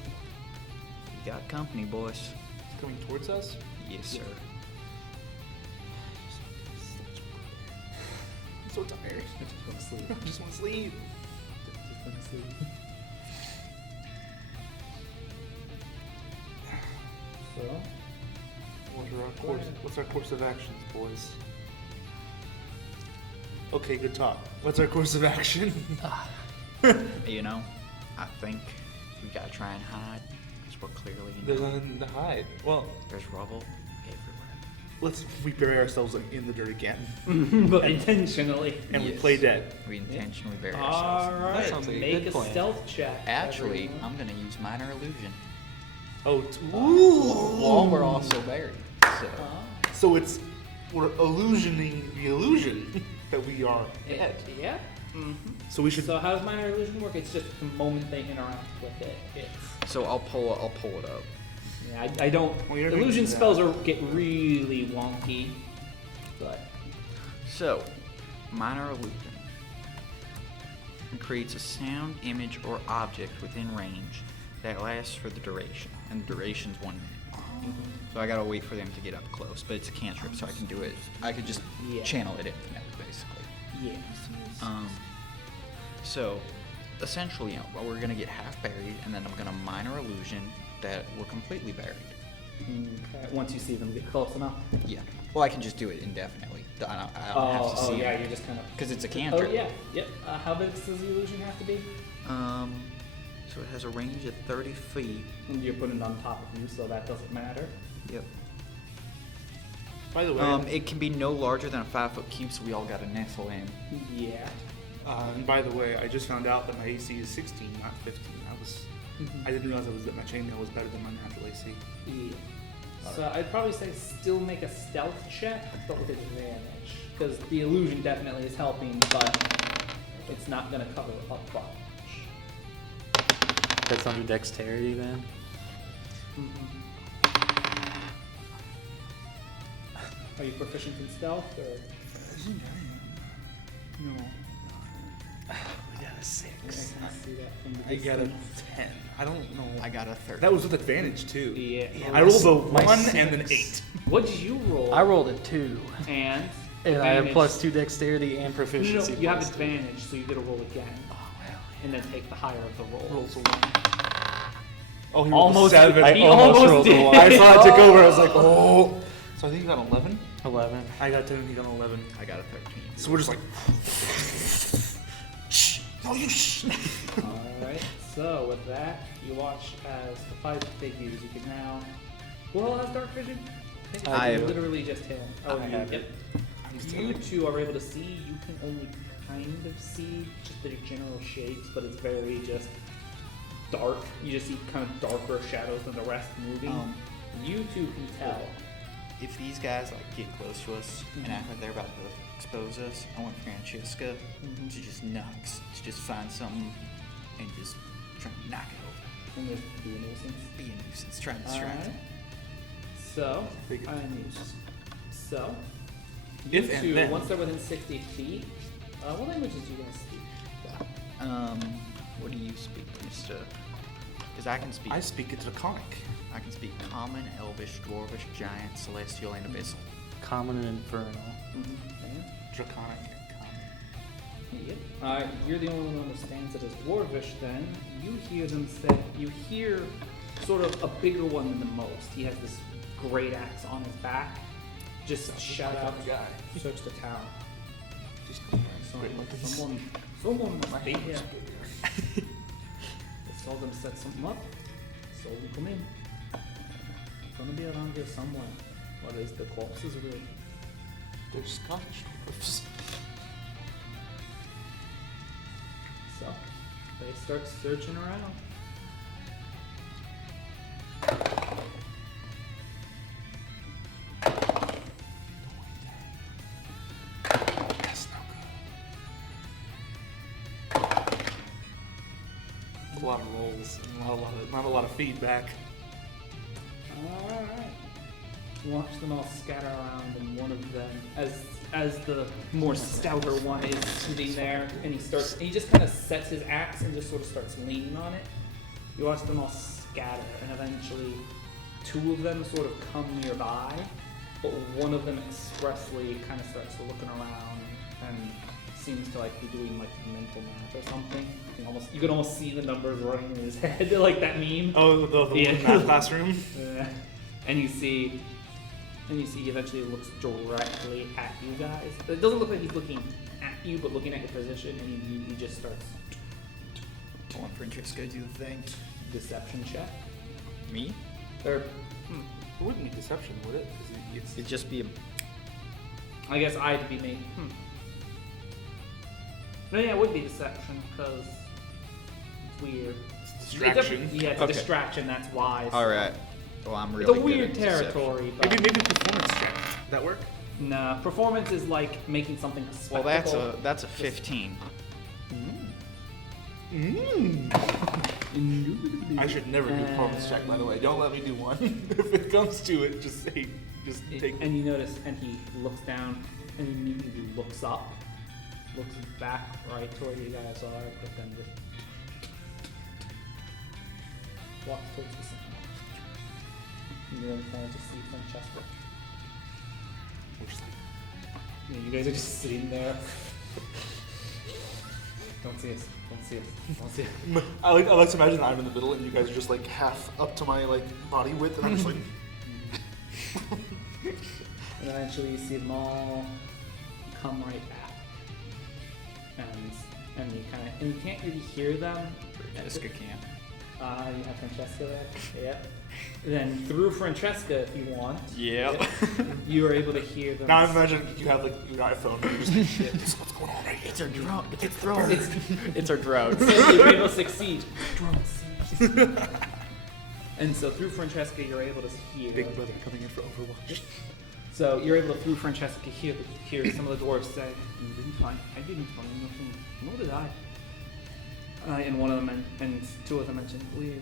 we got company, boys. It's coming towards us. Yes, sir. I'm so tired. I just want to sleep. I just want to sleep. Just want to sleep. So, What's our course of actions, boys? Okay, good talk. What's our course of action? You know, I think we gotta try and hide, because we're clearly There's nothing to hide. Well, there's rubble everywhere. we bury ourselves in the dirt again, but intentionally. and we Yes. play dead. We intentionally bury All ourselves. right, sounds like a make good a plan. stealth check. Actually, everyone. I'm gonna use minor illusion. Oh, ooh. While we're also buried. So, So we're illusioning the illusion that we are dead. Yeah. So we should. So how does minor illusion work? It's just the moment they interact with it. It's so I'll pull it up. yeah. I don't. Well, you're illusion doing that. spells get really wonky, but So, minor illusion creates a sound, image, or object within range that lasts for the duration, and the duration's 1 minute. So I gotta wait for them to get up close, but it's a cantrip, so I can do it. I could just Yeah. channel it infinitely, basically. yeah. So, essentially, we're gonna get half buried, and then I'm gonna minor illusion that we're completely buried. Okay. Once you see them get close enough. Yeah. Well, I can just do it indefinitely. I don't have to see yeah. it. You just kind of. Because it's a Oh cantrip. yeah. Yep. How big does the illusion have to be? So it has a range of 30 feet. And you're putting it on top of you, so that doesn't matter. Yep. By the way, It can be no larger than a 5-foot cube, so we all got to nestle in. Yeah. and by the way, I just found out that my AC is 16, not 15. I didn't realize that my chainmail was better than my natural AC. Yeah. So I'd probably say still make a stealth check, but with advantage, because the illusion definitely is helping, but it's not going to cover a bunch. That's under dexterity then? Are you proficient in stealth, or? I think I am. No. I got a I 6. can see that from the I got a distance. 10. I don't know. I got a 30. That was with advantage too. Yeah. I rolled a My 1 six. and an 8. What did you roll? I rolled a 2. And And I have advantage. plus 2 dexterity and No, proficiency. you have plus 2. advantage, so you get to roll again, and then take the higher of the rolls. Rolls a 1. Oh, he rolled Almost- a 7. I He almost almost rolled a did. 1. I thought I took over. I was like, oh. So I think you got 11. 11. I got 10 and he got 11. I got a 13. So we're just like, shh. No, you shh. Alright, so with that, you watch as the 5 figures, you can now. Who all has dark vision? I You have- literally just him. Oh, I you, have yep. it. You two are able to see, you can only kind of see just their general shapes, but it's very just dark. You just see kind of darker shadows than the rest moving. You two can tell. If these guys get close to us and act like they're about to expose us, I want Francesca to just just find something and just try and knock it over. And just be a nuisance. Be a nuisance, try and distract Alright. them. So, Big I need. So, you If and two, then. once they're within 60 feet, what languages do you guys speak? What do you speak, Mr.? Because I can speak. I speak it draconic. I can speak Common, Elvish, Dwarvish, Giant, Celestial, and Abyssal. Common and infernal. Draconic. Yep. You're the only one who understands it as Dwarvish then. You hear them say, you hear sort of a bigger one than the most. He has this great axe on his back. Just shout out, guy. search the town. Just Someone must be here. They saw them set something up. Saw them come in. Gonna be around here somewhere. What is the corpses real? They're Scottish dwarfs. So they start searching around. That's not good. A lot of rolls and not a lot of feedback. Alright. Watch them all scatter around, and one of them, as the more stouter one is sitting there, and he just kind of sets his axe and just sort of starts leaning on it. You watch them all scatter, and eventually 2 of them sort of come nearby, but one of them expressly kind of starts looking around and seems to like be doing like mental math or something. You can almost see the numbers running in his head, like that meme. Oh, the Yeah. math classroom. And you see he eventually looks directly at you guys. It doesn't look like he's looking at you, but looking at your position, and he just starts I want Francesco to do the thing. deception check. Me? Or It wouldn't be deception, would it? It'd just be a. I guess I'd be me. No, yeah, it would be deception because it's weird. It's distraction. It's a Okay. distraction. That's why. All right. Well, I'm It's really a good weird at deception. territory, but Maybe performance check. Would that work? nah. Performance is like making something a Well, spectacle. that's a 15. I should never do a performance check, by the way. Don't let me do one. If it comes to it, just take. And you notice, and he looks down, and he immediately looks up, looks back right to where you guys are, but then just walks towards the center. And you're in front of see Francesca. We're just like, Yeah, you guys are just sitting there. Don't see us. Don't see us. Don't see us. I like to imagine I'm in the middle and you guys are just like half up to my like body width, and I'm just like. And eventually you see them all come right back. And you kind of, and you can't really hear them. Francesca can't. You have Francesca there. Yep. Then through Francesca, if you want. Yep. You are able to hear them. Now I imagine you have like your iPhone and you're just like, shit, this is what's going on right here. It's our drone. It's drone. It's our drone. You're able to succeed. And so through Francesca, you're able to hear. Big Brother coming in for Overwatch. So you're able to, through Francesca, hear some of the dwarves say, "You didn't find. I didn't find nothing. Nor did I." And one of them and 2 of them mentioned, we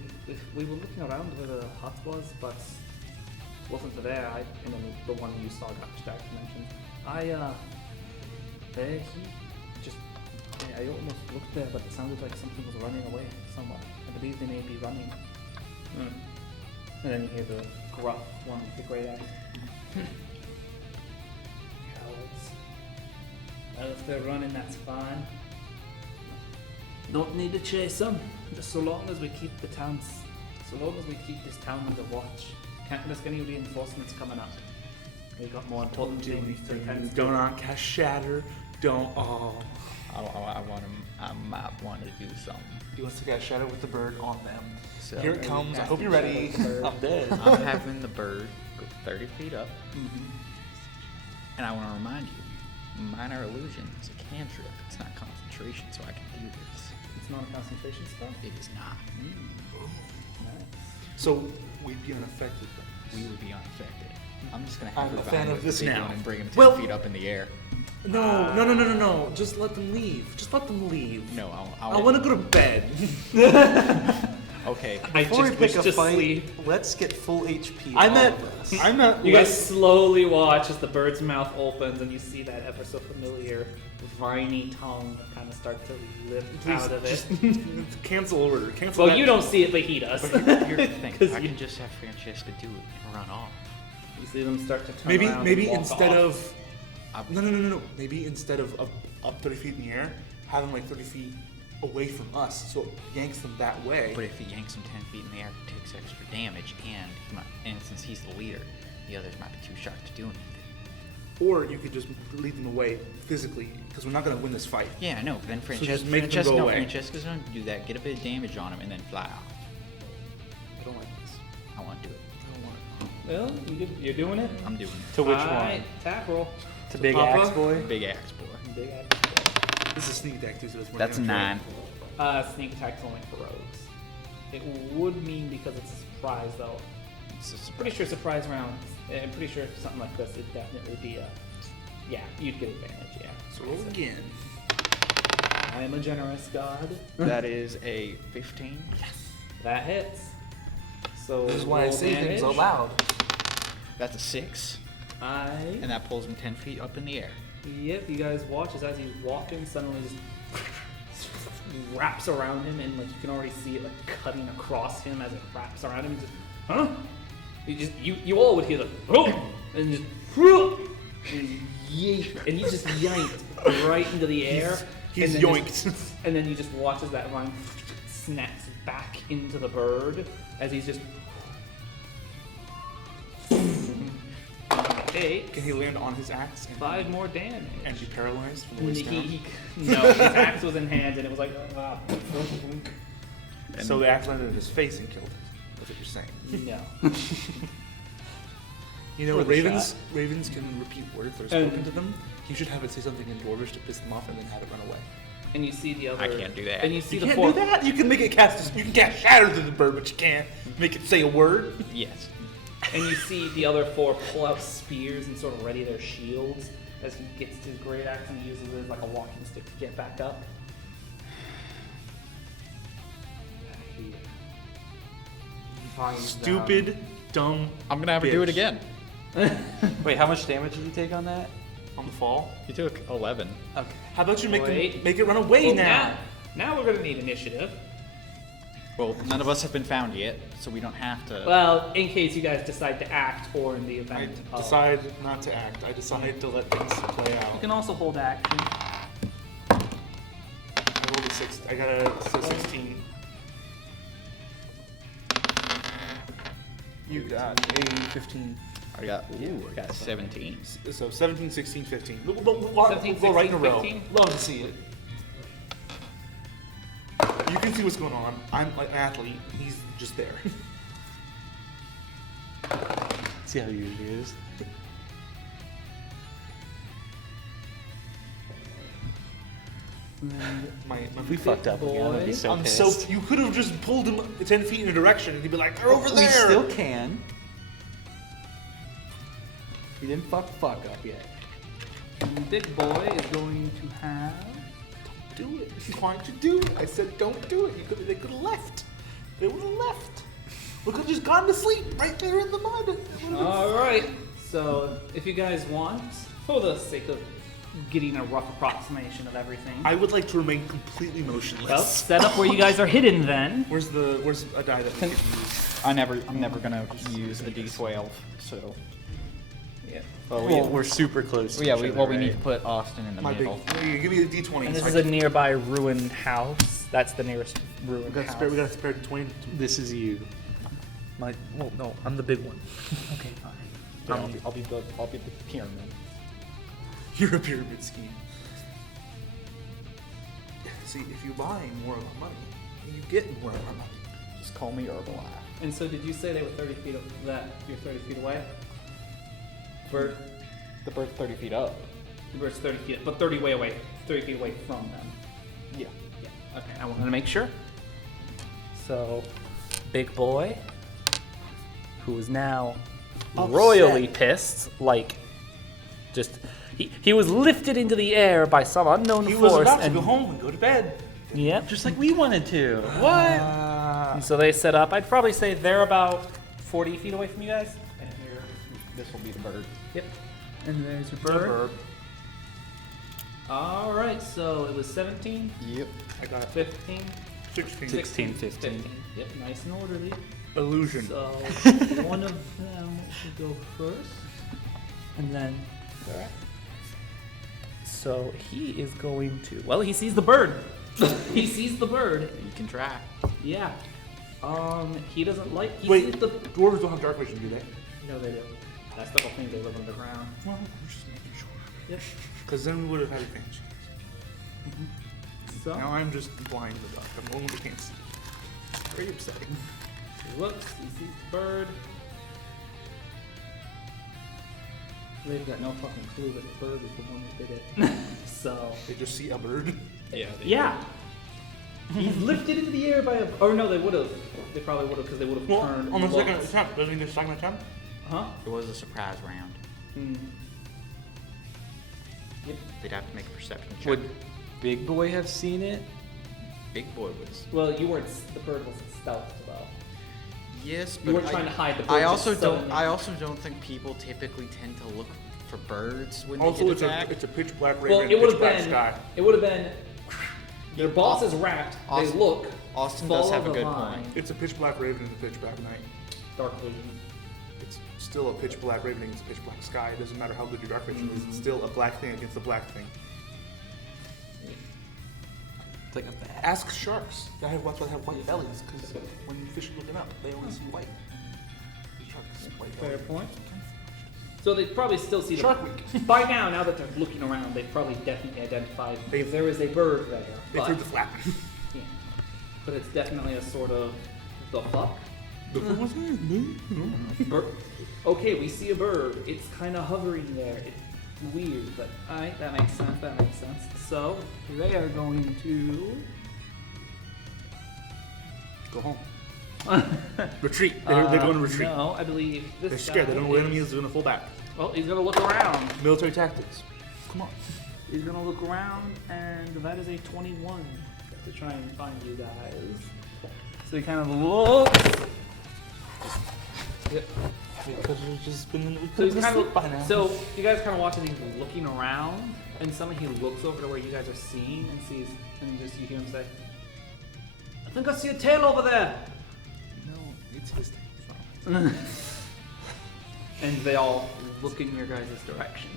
were looking around where the hut was, but wasn't there. And then the one you saw got distracted mentioned, there he just. I almost looked there, but it sounded like something was running away somewhere. I believe they may be running. And then you hear the gruff one with the great axe. Cowards. Well, if they're running, that's fine. Don't need to chase them. Just so long as we keep this town under watch. Can't risk any reinforcements coming up. We got more important things to attend to. Don't on cast shatter. Don't. Oh. I might want to do something. He wants to cast shatter with the bird on them. So Here it comes. I hope you're ready. I'm dead. I'm having the bird go 30 feet up. And I want to remind you, minor illusion is a cantrip. It's not concentration, so I can do this. It's not a concentration spell? It is not. Nice. So we'd be unaffected. We would be unaffected. I'm just gonna I'm have a her fan behind of with this the big now. one and bring him 10 Well- feet up in the air. No. Just let them leave. Just let them leave. No, I want to go to bed. Okay. I Before we just pick wish a to fight, sleep. let's get full HP. I'm all at. of us. I'm at. You guys slowly watch as the bird's mouth opens and you see that ever so familiar viney tongue kind of start to lift out of it. Just cancel order. Cancel. Well, that. you don't see it, but he does. Here's the thing. 'Cause I you- can just have Francesca do it and run off. You see them start to turn Maybe around maybe and walk instead off. of. No. Maybe instead of up 30 feet in the air, have them like 30 feet away from us, so it yanks them that way. But if he yanks him 10 feet in the air, he takes extra damage, and since he's the leader, the others might be too shocked to do anything. Or you could just lead them away physically, because we're not going to win this fight. Yeah, I know. Then just make them go away. Francesca's gonna do that. Get a bit of damage on him, and then fly off. I don't like this. I want to do it. I don't want Well, you're doing it. I'm doing it. To which Alright, one? Attack roll. To Big Papa? Axe Boy? Big axe boy. Big attack. it. This is a sneak attack too, so it's more That's damage, 9. Sneak attack's only for rogues. It would mean because it's a surprise though. Pretty sure surprise rounds. I'm pretty sure something like this would definitely be a. Yeah, you'd get advantage. Yeah. right? So roll again. I am a generous god. That is a 15. That hits. So This is why I roll say things damage. out loud. That's a 6, I. and that pulls him 10 feet up in the air. Yep. You guys watch as he's walking, suddenly just wraps around him, and like you can already see it like cutting across him as it wraps around him. Just, huh? You all would hear the and just and he just yanked right into the air. He's and then yoinked. And then you just watch as that vine snaps back into the bird as he's just. Takes Can he land on his axe and 5 more damage. and be paralyzed from the waist down? No, his axe was in hand, and it was like. So the axe landed in his face and killed him. That's what you're saying. No. You know, For the ravens can repeat words that are spoken to them. You should have it say something in Dwarvish to piss them off, and then have it run away. And you see the other. I can't do that. And you see You the can't four. do that. You can make it cast. You can cast shatter through the bird, but you can't make it say a word. Yes. And you see the other 4 pull out spears and sort of ready their shields as he gets to his great axe and uses it as like a walking stick to get back up. Stupid, dumb. I'm gonna have to do it again. Wait, how much damage did you take on that? On the fall. You took 11. Okay. How about you make Wait. make it run away Well, now? now we're gonna need initiative. Well, none of us have been found yet, so we don't have to. Well, in case you guys decide to act, or in the I event of. decide not to act. I decide to let things play You out. can also hold action. I rolled a 6. I got a 16. You got a 15. I got 17. So 17, 16, 15. 17, Go right in a 16, row. 15? Love to see it. You can see what's going on. I'm like an athlete. He's just there. See how easy it is. My If we fucked up again, I'd be boy. so I'm pissed. so. You could have just pulled him 10 feet in a direction, and he'd be like, "They're over there." We still can. We didn't fuck up yet. And the big boy is going to have. Do it. Why did you do it? I said, "Don't do it." They could have left. They would have left. We could have just gone to sleep right there in the mud. It would've been All right. So, if you guys want, for the sake of getting a rough approximation of everything, I would like to remain completely motionless. well, set up where you guys are hidden. Then. Where's a die that we can use? I'm never gonna use a D12. So. Yeah. Well, we're super close. To Yeah. each We other, need right? to put Austin in the My big. middle. Give me a D20. And this so is I a nearby ruined house. That's the nearest we ruined got house. spare. We got a spare D20. This is you. Well, no, I'm the big one. Okay, fine. Yeah, I'll be the pyramid. You're a pyramid scheme. See, if you buy more of our money, you get more of our money. Just call me Herbalife. And so, did you say they were 30 feet? You're 30 feet away. Bird. The bird's 30 feet up. The bird's 30 feet, but 30 feet away from them. Yeah. Yeah. Okay, I wanted to make sure. So, big boy, who is now Upset. royally pissed, like, just he was lifted into the air by some unknown He force, was about to and go home and go to bed. yep. Just like we wanted to. What? And so they set up. I'd probably say they're about 40 feet away from you guys. And here, this will be the bird. Yep. And there's your bird. All right. So it was 17, Yep. I got 15, 16. 16, 15. Yep. Nice and orderly. Illusion. So one of them should go first, and then. So he is going to. Well, he sees the bird. He sees the bird. You can try. Yeah. He doesn't like. He Wait, sees the. dwarves don't have dark vision, do they? No, they do. That's the whole thing. They live underground. Well, I'm just making sure. Yep. Because then we would have had advantage. So Now I'm just blind in the dark. I'm the only one who can't see. Very upsetting. he looks. He sees the bird. They've got no fucking clue that the bird is the one that did it. So. They just see a bird. Yeah. Yeah. He's lifted into the air by a. Or no, they would have. They probably would have because they would have Well, turned. on the looked. second attempt. Doesn't mean there's a second attempt? Huh? It was a surprise round. Hmm. Yep. They'd have to make a perception check. Would Big Boy have seen it? Big boy was. Well, you weren't. The bird was stealth though. Yes, but You weren't trying to hide the bird. I just also don't. suddenly- I also don't think people typically tend to look for birds when Also, they it's get a, attacked. it's a pitch black raven Well, and it would pitch have black been. sky. It would have been. Their boss is wrapped. Austin- They look. Austin does follow have a the good line. point. It's a pitch black raven in a pitch black night. Dark vision. It's still a pitch black raven against a pitch black sky. It doesn't matter how good your dark vision is. It's still a black thing against a black thing. It's like a bat. Ask sharks. That's why they have white bellies, because when fish are looking up, they only see white. The shark is white Fair belly. point. So they probably still see the Shark Week. By now that they're looking around, they've probably definitely identified if there is a bird there. They But, threw the flap. yeah. But it's definitely a sort of the fuck. Bird. Okay, we see a bird. It's kind of hovering there. It's weird, but alright, that makes sense. That makes sense. So they are going to Go home. Retreat. They're going to retreat. No, I believe this They're scared. They guy don't know where the enemy is. They're going to fall back. Well, he's gonna look around. Military tactics. Come on. He's gonna look around, and that is a 21 to try and find you guys. So he kind of looks. Yep. Because we've just been So he's kind by now. of. So you guys kind of watch as he's looking around, and suddenly he looks over to where you guys are seeing and sees, and just you hear him say, "I think I see a tail over there." No, it's his tail. And they all look in your guys' direction.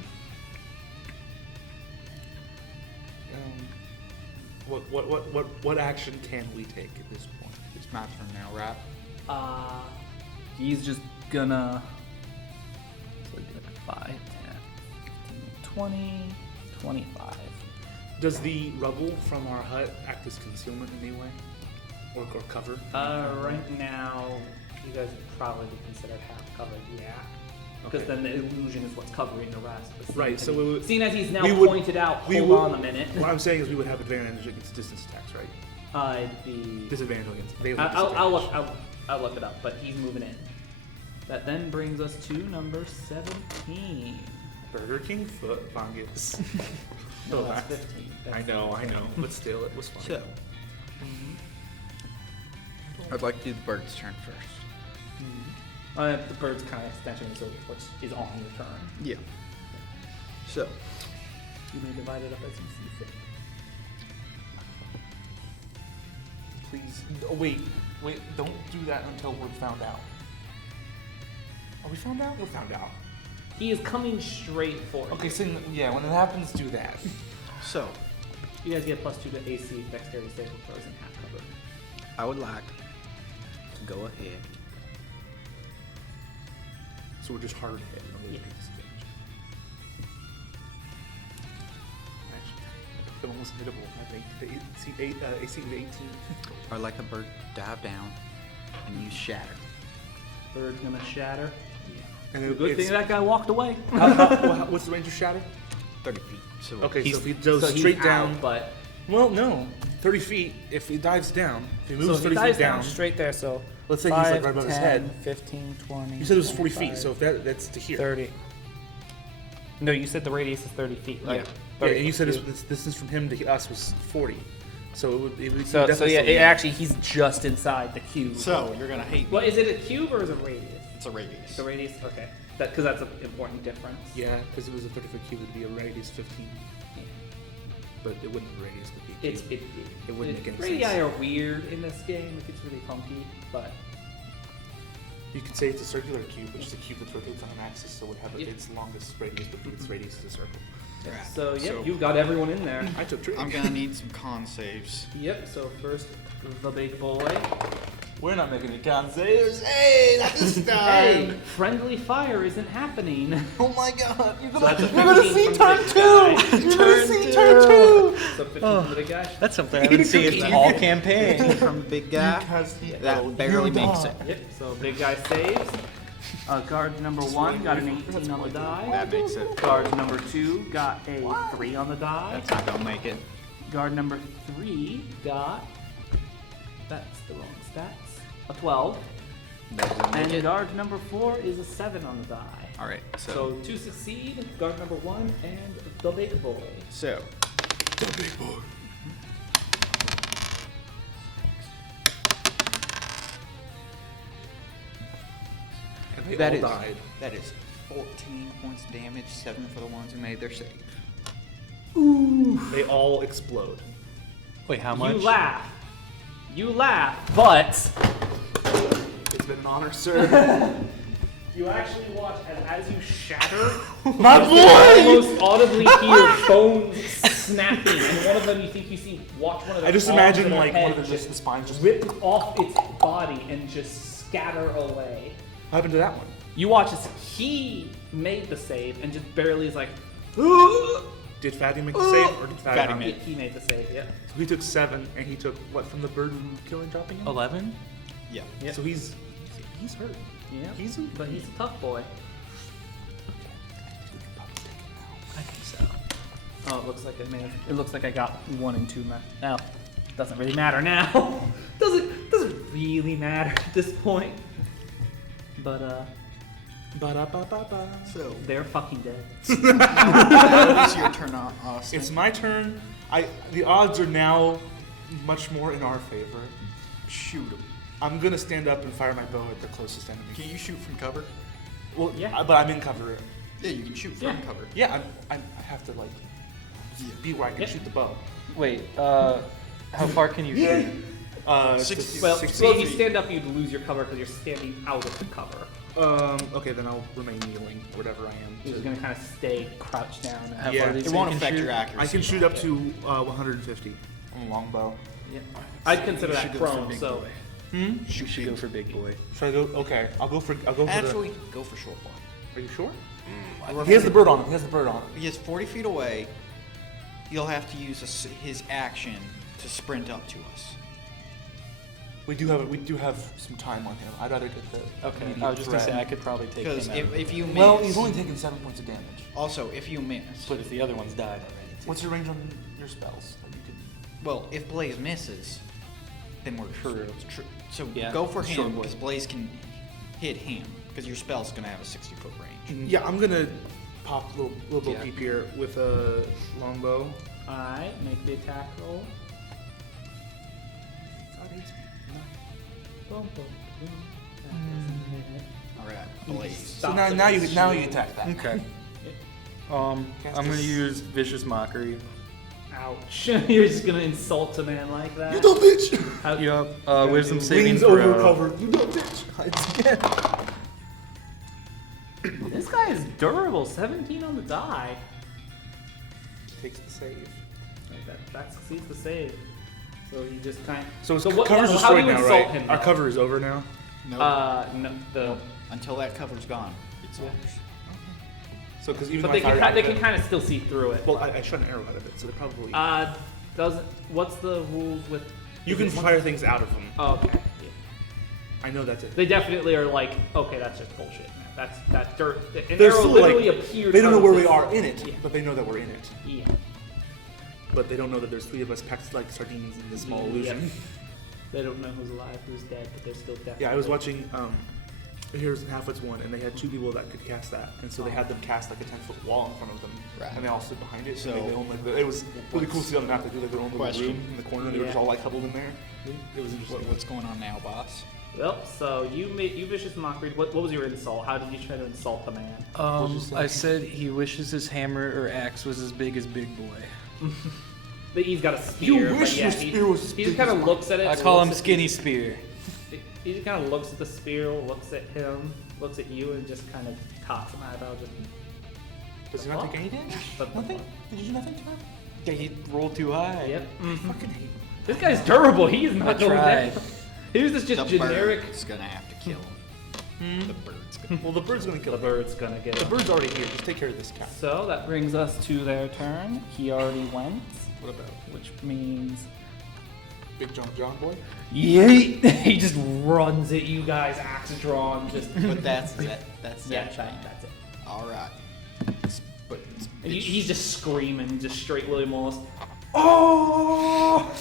What action can we take at this point? It's my turn now, right? He's just gonna. So he's gonna 5, 10, 15, 20, 25. Does the rubble from our hut act as concealment in any way? Or cover? Right now, you guys would probably be considered half covered, yeah. Because Okay. then the illusion is what's covering the rest. But seeing Right, as so he- we would- seeing as he's now we would- pointed out, we hold would- on a minute. What I'm saying is we would have advantage against distance attacks, right? It'd be. Disadvantage against. They would have I'll disadvantage. look. I'll look it up. But he's moving in. That then brings us to number 17. Burger King foot fungus. No, Oh, that's that's- 15. I know, but still, it was fun. So, I'd like to do the bird's turn first. The bird's kind of extension, so which is on your turn. Yeah. So, You may divide it up as you see fit. Please. Oh, wait, don't do that until we're found out. Are we found out? We're found out. He is coming straight for Okay, you. so yeah, when it happens, do that. so You guys get +2 to AC, dexterity saving throws, and half cover. I would like to go ahead. So we're just harder to hit. No Yeah. disadvantage. Actually, I feel almost hittable. I think the AC of 18. I'd like the bird to dive down and use shatter. Bird's gonna shatter. And Good thing that guy walked away. What's the range of shatter? 30 feet. So Okay, he's, so if he goes So he's straight out, down. but 30 feet. If he dives down, if he moves so he 30 dives feet down. straight there. So Let's say he's like right above his head. 15, 20. You said it was 40 feet, so if that's to here. 30. No, you said the radius is 30 feet, right? Yeah. Yeah, and you said this distance from him to us was 40. So it would So yeah, definitely it actually he's just inside the cube. so you're gonna hate me. Well, is it a cube or is it a radius? It's a radius. The radius, okay. Because that's an important difference. Yeah, because it was a 30-foot cube, it would be a radius 15. But it wouldn't be a radius, it would be a It's cube. It wouldn't make any radii sense. are weird in this game. Like it's really funky, but You could say it's a circular cube, which is a cube that rotates on an axis, so it would have Yeah. its longest radius, but its radius is a circle. Right. so yep, So- you've got everyone in there. I took tree. I'm gonna need some con saves. Yep. So first, the big boy. We're not making any con saves. Hey, not this Hey, friendly fire isn't happening. Oh my god, you're So that's a gonna 15 see from turn the big 2! guy. You're gonna see turn 2! So 15 from the big guy. That's something I haven't seen in all campaign. From the big guy. That barely makes it. Yep. So big guy saves. Guard number 1 got an 18 on the die. That makes it. Guard number 2 got a 3 on the die. That's not gonna make it. Guard number 3 got. That's the wrong stats. A 12. That doesn't make And it. guard number 4 is a 7 on the die. All right. So 2 succeed. Guard number 1 and the big boy. So The big boy. And they that all is died. that is 14 points of damage, 7 for the ones who made their save. They all explode. Wait, how much? You laugh, but It's been an honor, sir. you actually watch as you shatter. My boy! Almost audibly hear bones snapping, and one of them you see watch one of the. I just arms imagine of their like head one of the spines just. rip off its body and just scatter away. What happened to that one? You watch as he made the save and just barely is like. Did Fatty make the save, or did Fatty, Fatty not? made He made the save, yeah. So he took 7, and he took what from the bird killing dropping him? 11? Yeah. Yep. So he's hurt. Yeah, He's but he's a tough boy. I think so. Oh, it looks like it looks like I got 1 and 2 now. Doesn't really matter now. doesn't really matter at this point. But Ba-da-ba-ba-ba. So they're fucking dead. that is your turn, Austin. It's my turn. The odds are now much more in our favor. Shoot him. I'm gonna stand up and fire my bow at the closest enemy. Can you shoot from cover? Well, Yeah. but I'm in cover. Yeah, you can shoot from Yeah. cover. Yeah, I have to like be where I can Yeah. shoot the bow. Wait, how far can you shoot? 60 Well, 60 so if you feet. stand up, you'd lose your cover because you're standing out of the cover. Okay, then I'll remain kneeling, whatever I am. You're just gonna kind of stay crouched down. How Yeah. far did It you won't can affect shoot? your accuracy. I can shoot though. up to 150 on a longbow. Yeah. I'd consider You that should go for prone. big So boy. Shoot You should big. go for big boy. Should I go? Okay, I'll go for. Actually, go for short boy. Are you sure? He has the bird on him. He has the bird on him. He is 40 feet away. He'll have to use his action to sprint up to us. We do have some time on him. I'd rather get the. Okay, immediate I was just gonna say threat. I could probably take Because him out. if you miss, Well, he's only taken 7 points of damage. also if you miss, But if the other one's died already. too. What's your range on your spells? That you can... well, if Blaze misses, then we're True. So Yeah, go for short him boy. because Blaze can hit him because your spell's gonna have a 60-foot range. Yeah, I'm gonna pop a little Yeah. peep here with a longbow. alright, make the attack roll. Boom, boom, boom. That doesn't hit. All right, Blaze. So Stop now it. you attack that. Okay. I'm gonna use vicious mockery. Ouch! You're just gonna insult a man like that. You dumb bitch! How, Yup. Wisdom saving Leans throw. over cover. You dumb bitch! Hides again. This guy is durable. 17 on the die. Takes the save. Like that succeeds the save. So he just kind. So his what- cover's how do destroyed you now, insult right? him, Our though? cover is over now. Nope. No. The. Until that cover's gone, it's ours. So because even But though they I fired can they at can the- kind of still see through it. Well, I shot an arrow out of it, so they probably. Doesn't. What's the rules with? you can fire things out of them. Oh, okay. Yeah. I know that's it. They definitely are like, okay, that's just bullshit, man. That's dirt. An They're arrow still literally like, appeared. they don't out know of where we this- are in it, Yeah. but they know that we're in it. Yeah. But they don't know that there's 3 of us packed like sardines in this small Yep. illusion. They don't know who's alive, who's dead, but they're still dead. Yeah, I was watching Here's Half-Wits 1, and they had 2 people that could cast that, and so they had them cast like a 10-foot wall in front of them, Right. and they all stood behind it. So- So they own, like, it was really cool to see on the map. They do like their own little Question. room in the corner, and they were just Yeah. all like huddled in there. It was interesting. What's going on now, boss? Well, so you vicious mockery. What was your insult? How did you try to insult the man? What'd you say? I said he wishes his hammer or axe was as big as Big Boy. But he's got a spear. You but wish yeah, your he, spear was as he big just kind as of mine. looks at it. I call him looks at- Skinny Spear. He just kind of looks at the spear, looks at him, looks at you, and just kind of cocks an eyebrow. Just. Does he not take any damage? But- Nothing? Did you do nothing to him? Yeah, he rolled too high. Yep. I fucking hate him. This guy's durable. He's I not going tried. down. He was just The generic. bird's gonna have to kill him. The bird's gonna. Well, the bird's gonna kill The him. bird's gonna get The him. bird's already here. Just take care of this cat. So that brings us to their turn. He already went, What about which means Big John Boy? yeet. He just runs at you guys, axe drawn. Just But that's it. That's yeah, that. Giant. that's it. All right. But And he's just screaming, just straight William Wallace. Oh!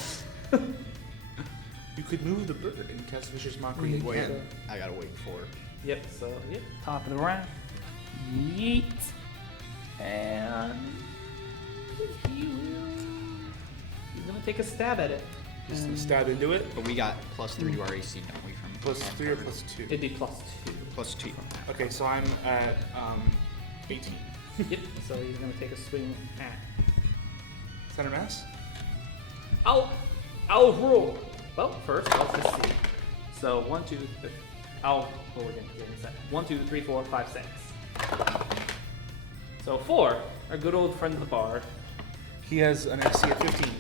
You could move the bird and cast Vicious Mockery wait. again. I gotta wait for it. Yep. So yep, top of the round. Yeet. And he will. He's gonna take a stab at it. Just gonna stab into it. But we got +3 to our AC, don't we? From Plus 3 or plus 2? It'd be +2. +2. Okay, so I'm at 18. Yep. So he's gonna take a swing at. Center mass? I'll roll. Well, first, let's just see. So, 1, 2, 3. I'll roll again. Give me a second. 1, 2, 3, 4, 5, 6. So, 4, our good old friend of the bard. He has an AC of 15.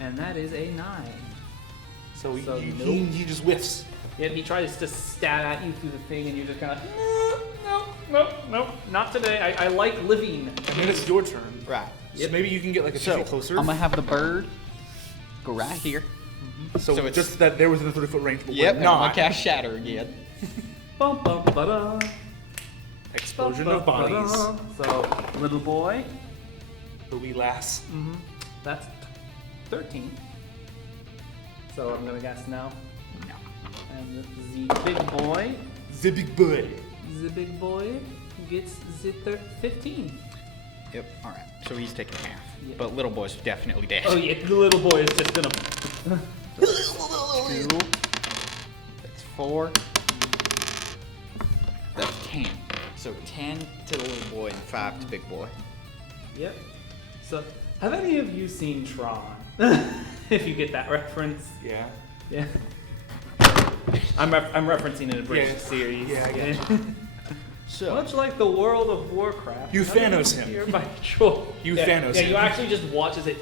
And that is a 9. So, So he, nope. he just whiffs. Yeah, he tries to stab at you through the thing, and you're just kind of, no, not today. I like living. And then it's your turn. Right. So maybe you can get like a 2 So feet closer. I'm gonna have the bird go right here. so so it's- just that there was in a 30-foot range, but Yep. we're And I'm gonna not. cast Shatter again. Bum, bum, ba-da. Explosion of bodies. So, little boy, The wee lass. that's 13. So I'm gonna guess no. No. And the big boy, The big boy. gets the 15. Yep. All right. So he's taking half. Yeah. But little boy's definitely dead. Oh yeah, the little boy is just gonna. 2. That's 4. That's 10. So 10 to the little boy and 5 to big boy. Yep. So, have any of you seen Tron? If you get that reference. Yeah. Yeah. I'm referencing a British Yeah. series. Yeah, I get you. So Much like the World of Warcraft. You nothing Thanos is him. here by choice. You yeah, Thanos Yeah, him. you actually just watch as it.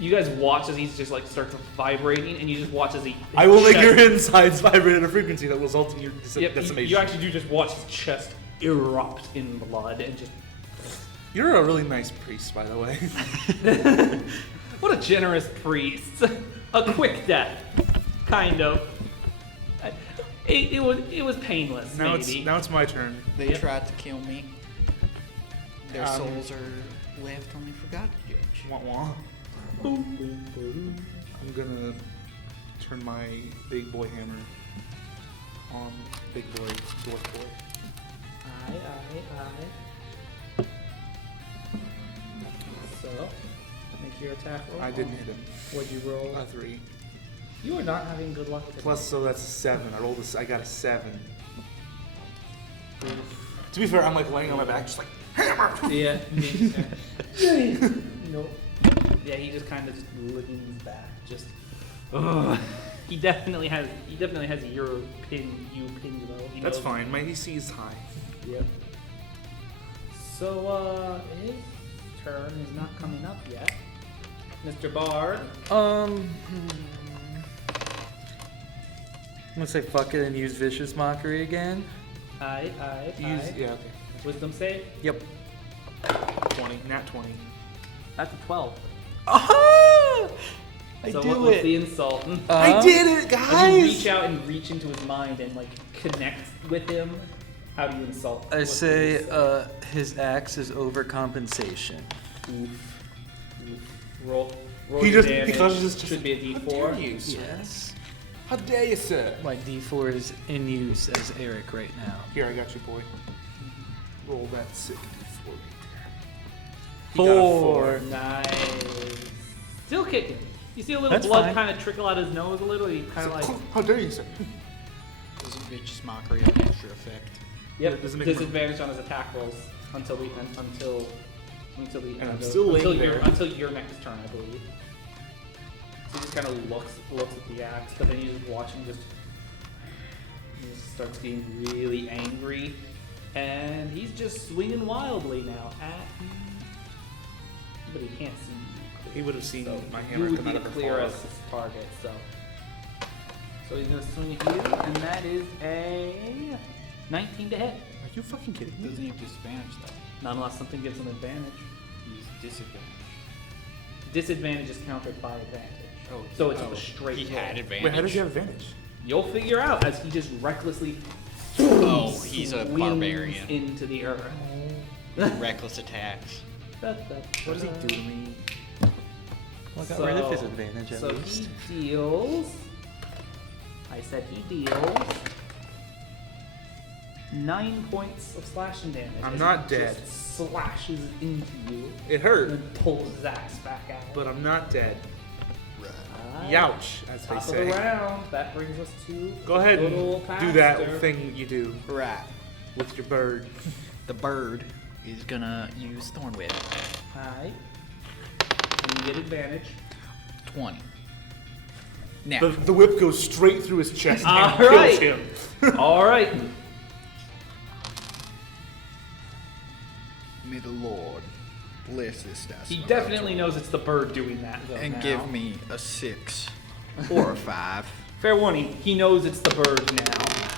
You guys watch as he just like starts vibrating, and you just watch as he. I will make chest- your insides vibrate at a frequency that will result in your Yep, decimation. you actually do just watch his chest erupt in blood and just. You're a really nice priest, by the way. What a generous priest. A quick death, kind of. It was painless. now maybe. it's my turn. they Yep. tried to kill me. Their Um, souls are left only for God to judge. Wah wah. I'm gonna turn my big boy hammer on big boy dwarf boy. Aye. So, make your attack roll. I didn't hit him. What'd you roll? A 3. You are not having good luck today. Plus, so that's a 7. I got a 7. To be fair, I'm like laying on my back, just like hammer. Yeah. Nope. Yeah, he just kind of just leans back. Just. Ugh. He definitely has your pin. You pinned though. He That's knows. fine. My AC is high. Yep. So, his turn is not coming up yet. Mr. Bard. I'm gonna say fuck it and use vicious mockery again. Aye. Yeah, okay. Wisdom save. Yep. 20. Nat 20. That's a 12. Ah! I So do what's it. the insult? I did it, As you guys! reach out and reach into his mind and like connect with him, how do you insult? I What's the say insult? his axe is overcompensation. Oof. Roll He your just- damage. because it's just- Should be a How D4. dare you, sir? Yes. How dare you, sir? My D4 is in use as Eric right now. Here, I got you, boy. Roll that sick D4 right there. He got a 4. Nice. Still kicking. You see a little That's blood fine. kind of trickle out his nose a little. He kind of like. How dare you, sir? Doesn't vicious mockery have an extra effect? Yep. Doesn't make Disadvantage on his attack rolls until the And I'm end of- still until laying your there. until your next turn, I believe. So he just kind of looks at the axe, but then you just watch him he just starts getting really angry, and he's just swinging wildly now at you. But he can't see you. He would have seen So my you hammer would come be out the of the clearest fog. target. So he's gonna swing at you, and that is a 19 to hit. Are you fucking kidding me? Doesn't he have disadvantage though? Not unless something gives him advantage. He's disadvantage. Disadvantage is countered by advantage. Oh, So it's a straight He roll. had advantage. Wait, how does he have advantage? You'll figure out as he just recklessly Oh, he's a swings barbarian. into the earth. Reckless attacks. What does he do to me? Well, I got rid of his advantage at so least. he deals. I said he deals 9 points of slashing damage. I'm as not he dead. Just slashes into you It and hurt, then pulls his axe back out. but I'm not dead. Alright. Youch, as they Top of the say. round. That brings us to Go ahead good and old do that Pastor. thing you do Right. with your bird. The bird is gonna use Thorn Whip. Alright. And you get advantage. 20. The whip goes straight through his chest and All kills right. him. All right. May the Lord bless this stuff. He definitely knows it's the bird doing that, though. And now. give me a 6 or a 5. Fair warning, he knows it's the bird now.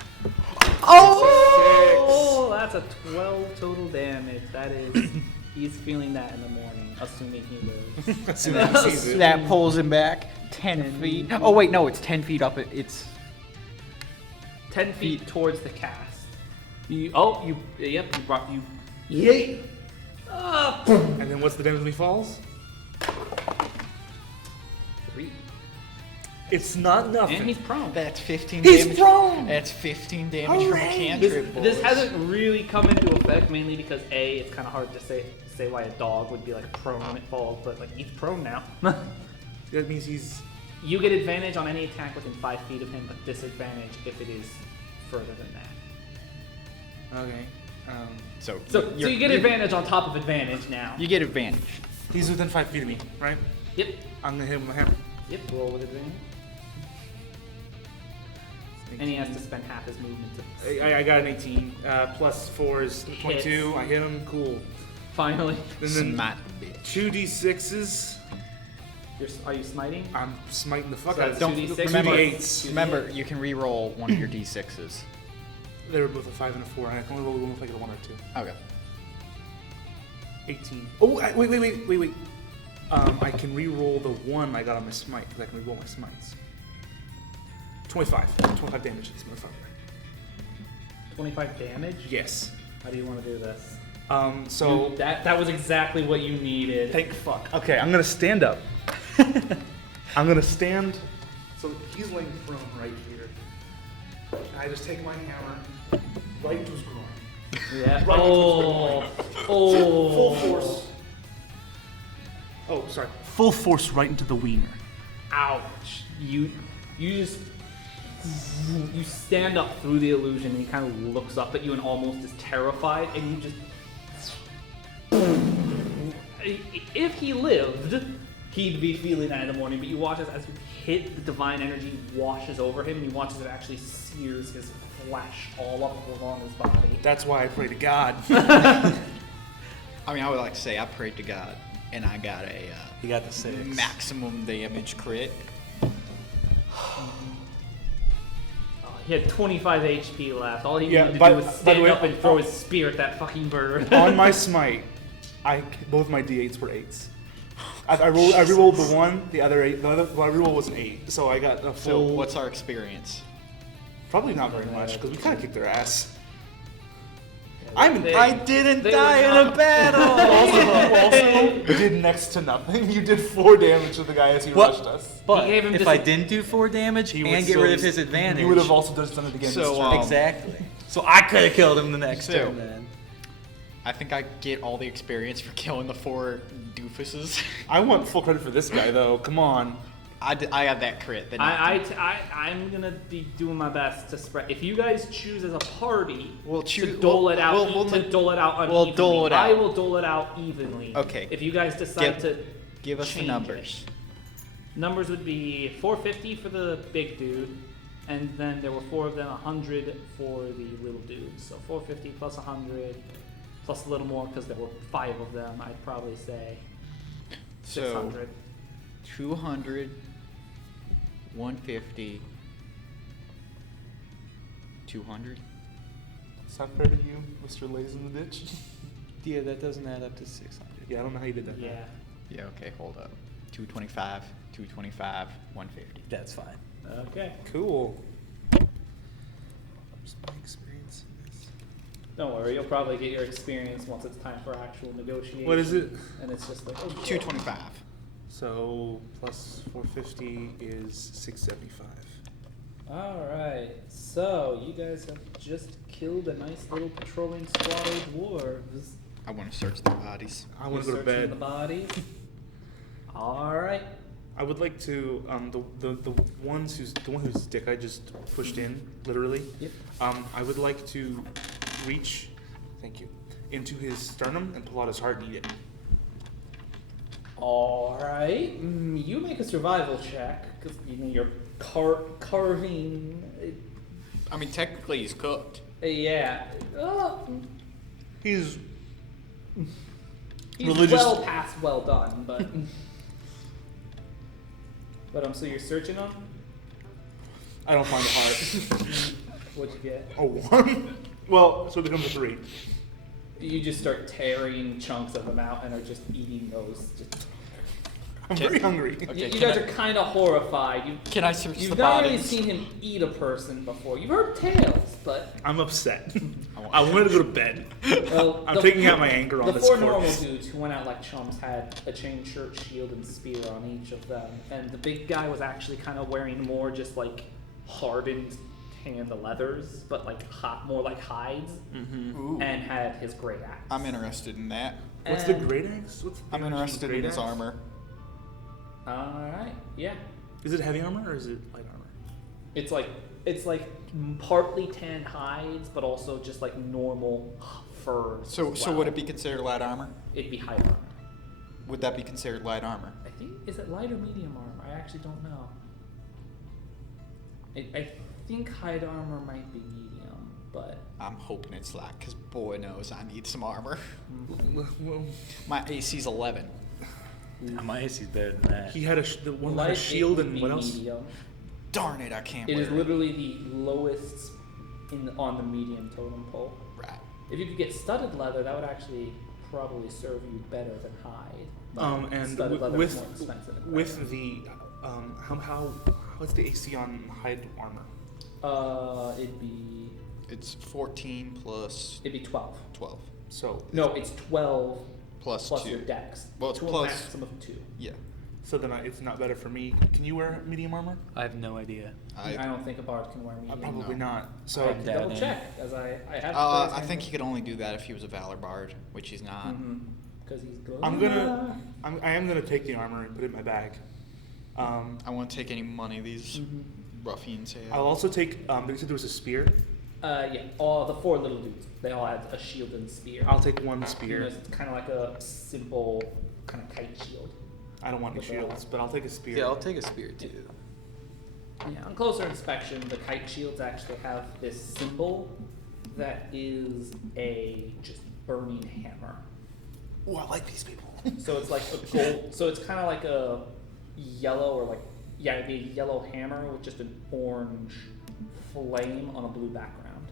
Oh! That's a 12 total damage. That is, he's feeling that in the morning, assuming he lives. As soon as he sees it. That pulls him back 10 feet. Oh wait, no, it's 10 feet up. It's 10 feet towards the cast. You brought you. Yay! Up! And then what's the damage when he falls? 3. It's not nothing. And he's prone. That's 15 He's damage. prone! That's 15 damage from a Hooray! cantrip, boys. This hasn't really come into effect mainly because A, it's kind of hard to say why a dog would be like prone when it falls, but like he's prone now. That means he's. You get advantage on any attack within 5 feet of him, but disadvantage if it is further than that. Okay. So you get advantage on top of advantage now. you get advantage. He's within 5 feet of me, right? Yep. I'm gonna hit him with my hammer. Yep. Roll with advantage. And he has to spend half his movement to I got an 18. Plus 4 is 22. Hits. I hit him. Cool. finally. And then Smite the bitch. 2d6s. Are you smiting? I'm smiting the fuck So out of that's them. 2d6. remember- 2d8s. Remember, you can re-roll one of your d6s. They were both a 5 and a 4. And I can only roll one if I get a 1 or 2. Okay. 18. Oh, wait. I can re-roll the 1 I got on my smite because I can re-roll my smites. 25. 25 damage to this motherfucker. 25 damage? Yes. How do you want to do this? So That was exactly what you needed. thank fuck. Okay, I'm gonna stand up. I'm gonna stand. So he's laying prone right here. And I just take my hammer right into his groin. Yeah. Right Oh. Full force. Oh, sorry. Full force right into the wiener. Ouch. You just you stand up through the illusion and he kind of looks up at you and almost is terrified and you just if he lived he'd be feeling that in the morning, but you watch as you hit the divine energy washes over him and you watch as it actually sears his flesh all up along his body. That's why I pray to God. I mean, I would like to say I prayed to God, and I got a You got the 6. maximum damage crit. He had 25 HP left. All he Yeah, needed to by- do was by the stand way- up and throw his spear at that fucking bird. On my smite, both my d8s were 8s. I re-rolled the 1, the other 8. My re-roll was an 8, so I got a So, full. what's our experience? Probably not very much because we kind of kicked their ass. didn't they die were in a not- Also, did next to nothing. You did 4 damage to the guy as he What? rushed us. But He gave him if dis- I didn't do 4 damage He would and get still- rid of his advantage, You would have also just done it again. So, this turn. exactly. So I could have killed him the next So- turn then. I think I get all the experience for killing the 4 doofuses. I want full credit for this guy though. Come on. I have that crit. That I'm gonna be doing my best to spread. If you guys choose as a party We'll to choose- dole it out, we'll dole it out we'll unevenly, dole it I out. will dole it out evenly. Okay. If you guys decide to give us the change numbers. it. Numbers would be 450 for the big dude, and then there were 4 of them, 100 for the little dude. So 450 plus 100 plus a little more because there were 5 of them. I'd probably say So 600. 200, 150, 200. Is that fair to you, Mr. Lays in the Ditch? Yeah, that doesn't add up to 600. Yeah, I don't know how you did that. Yeah. Yeah, okay, hold up. 225, 225, 150. That's fine. Okay. Cool. Just my experience in this. Don't worry, you'll probably get your experience once it's time for actual negotiation. What is it? And it's just like, oh, 225. So plus 450 is 675. Alright, so you guys have just killed a nice little patrolling squad of dwarves. I want to search the bodies. I want to You're go to searching bed. the bodies. Alright. I would like to the one whose dick I just pushed in, literally. Yep. I would like to reach, thank you, into his sternum and pull out his heart and eat it. All right, you make a survival check because you're carving. I mean, technically he's cooked. Yeah. He's He's religious. well past well done, but. So you're searching them? I don't find it hard. What'd you get? A 1? Well, so it becomes a 3. You just start tearing chunks of them out and are just eating those. I'm very hungry. Okay, you can guys I- are kind of horrified. Can I search You've the not really bodies? seen him eat a person before. You've heard tales, but I'm upset. I wanted to go to bed. well, I'm taking out my anger on the this four corpse. normal dudes who went out like chumps had a chain shirt, shield, and spear on each of them, and the big guy was actually kind of wearing more just like hardened tanned leathers, but like more like hides, Ooh. and had his great axe. I'm interested in that. What's the And- great axe? What's the I'm difference interested between in his great axe? armor. All right, yeah. Is it heavy armor or is it light armor? It's like partly tanned hides, but also just like normal furs. So, as so well. would it be considered light armor? It'd be hide armor. Would that be considered light armor? I think is it light or medium armor? I actually don't know. I think hide armor might be medium, but I'm hoping it's light, because boy knows I need some armor. Well, My AC's 11. My AC's better than that. he had the one had light a shield it would and be what else? medium. Darn it, I can't It wear is literally the lowest on the medium totem pole. Right. If you could get studded leather, that would actually probably serve you better than hide. But And studded leather is more with expensive. than leather. the what's the AC on hide armor? It'd be It's 14 plus 12. 12. So No, it's 12 Plus plus 2. your dex. Well, it's to plus- a maximum of 2. Yeah. so then it's not better for me. Can you wear medium armor? I have no idea. I don't think a bard can wear medium. Probably No. not. I So have to That double in. check, as I have. I think he could only do that if he was a Valor Bard, which he's not. Because he's good. I am gonna take the armor and put it in my bag. I won't take any money these ruffians have. I'll also take. They said there was a spear. Yeah, all the 4 little dudes. They all had a shield and spear. I'll take one You know, spear. it's kind of like a simple kind of kite shield. I don't want any With the- shields, but I'll take a spear. Yeah, I'll take a spear too. Yeah, on closer inspection, the kite shields actually have this symbol that is a just burning hammer. Oh, I like these people. So it's like a gold. So it's kind of like a yellow or like it'd be a yellow hammer with just an orange flame on a blue background.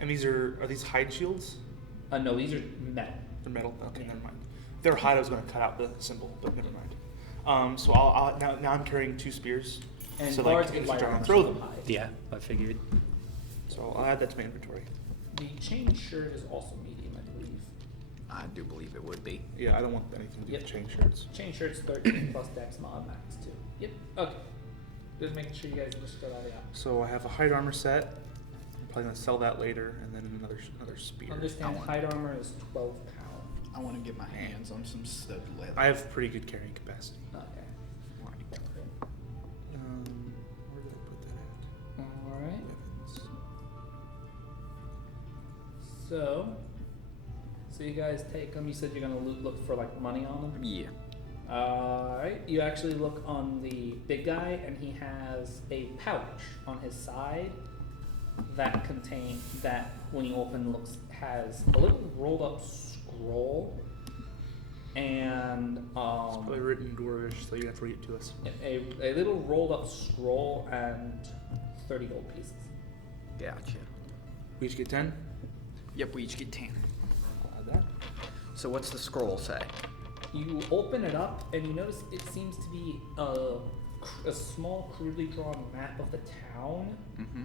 And are these hide shields? No, these are metal. They're metal. Okay, never mind. If they're hide, I was going to cut out the symbol, but never mind. So I'll now I'm carrying 2 spears. And so bards like, get in light future, I'll armor, throw so them. hide. Yeah, I figured. So I'll add that to my inventory. The chain shirt is also medium, I believe. I do believe it would be. Yeah, I don't want anything to do Yep. with chain shirts. Chain shirt's 13 plus dex mod max too. Yep. Okay. Just making sure you guys understood all that. So I have a hide armor set. I'm probably going to sell that later, and then another spear. Understand, hide armor is 12 pounds. I want to get my hands on some stud leather. I have pretty good carrying capacity. Okay. Where did I put that at? All right. Weapons. So you guys take them. You said you're gonna look for like money on them. Yeah. Alright, you actually look on the big guy, and he has a pouch on his side that when you open has a little rolled up scroll and It's probably written in Dwarvish, so you have to read it to us. a little rolled up scroll and 30 gold pieces. Gotcha. We each get 10? Yep, we each get 10. I'll add that. So what's the scroll say? You open it up, and you notice it seems to be a small, crudely drawn map of the town. Mm-hmm.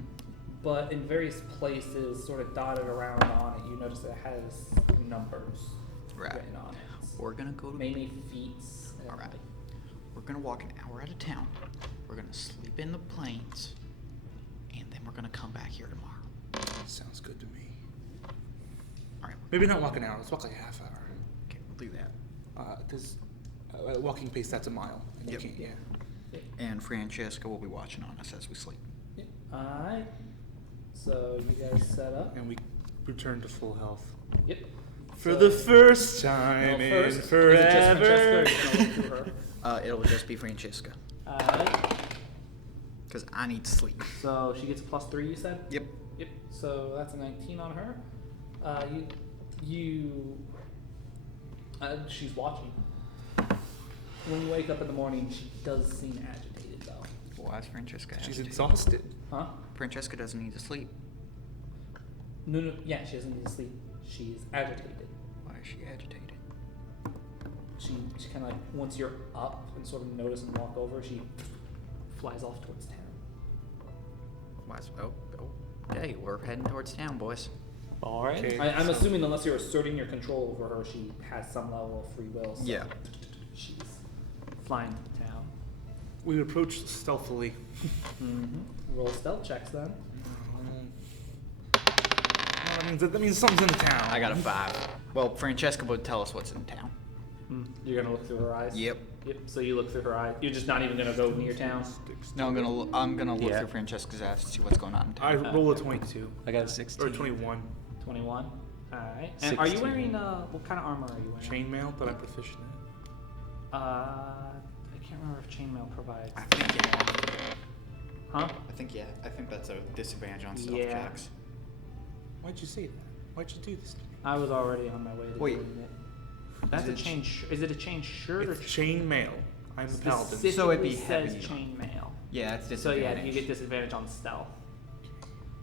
But in various places, sort of dotted around on it, you notice it has numbers written on it. We're gonna go to. Mainly feats. And Alright. We're gonna walk an hour out of town. We're gonna sleep in the plains, and then we're gonna come back here tomorrow. Sounds good to me. Alright. Maybe not walk an hour. Let's walk like a half hour. Okay, we'll do that. Because at walking pace, that's a mile. And Yep. you can't, yeah. And Francesca will be watching on us as we sleep. Yep. Alright. So you guys set up. And we return to full health. Yep. For the first time in First, is it just Francesca, or forever. are you gonna look through her? It'll just be Francesca. Alright. Because I need sleep. So she gets a +3, you said? Yep. Yep. So that's a 19 on her. She's watching. When you wake up in the morning, she does seem agitated, though. Why is Francesca She's agitated? exhausted. Huh? Francesca doesn't need to sleep. No. Yeah, she doesn't need to sleep. She's agitated. Why is she agitated? She kind of like, once you're up and sort of notice and walk over, she flies off towards town. Why is, okay, we're heading towards town, boys. All right. Okay. I'm assuming unless you're asserting your control over her, she has some level of free will. So Yeah. she's flying to town. We approach stealthily. Roll stealth checks then. That means something's in the town. I got a 5. Well, Francesca would tell us what's in town. You're gonna look through her eyes. Yep. Yep. So you look through her eyes. You're just not even gonna go near town. No, I'm gonna look Yeah. through Francesca's eyes to see what's going on in I town. roll a 22 I got a 16. or 21. 21. All right. And are you 16. wearing what kind of armor are you wearing? Chainmail, but I'm proficient in it. I can't remember if chainmail provides. I think yeah. Huh? I think that's a disadvantage on stealth Yeah. checks. Why'd you say that? Why'd you do this to me? I was already on my way to Wait. doing it. That's a chain. Is it a chain shirt or It's chainmail. I'm the paladin. specifically So it'd be says heavy. chainmail? Yeah, that's So yeah, you get disadvantage on stealth.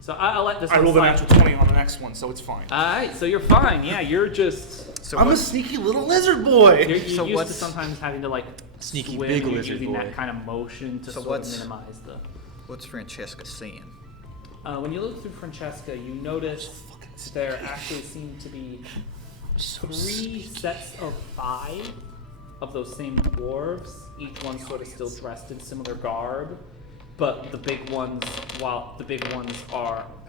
So I'll let this I one rolled a slide. natural 20 on the next one, so it's fine. Alright, so you're fine. Yeah, you're just So I'm a what, sneaky little lizard boy. you're So used to what's- sometimes having to like Sneaky swim, big and you're lizard using boy. that kind of motion to So sort of what's- minimize the. what's Francesca seeing? When you look through Francesca, you notice there actually seem to be 3 sets of 5 of those same dwarves, each one sort of still dressed in similar garb, but the big ones,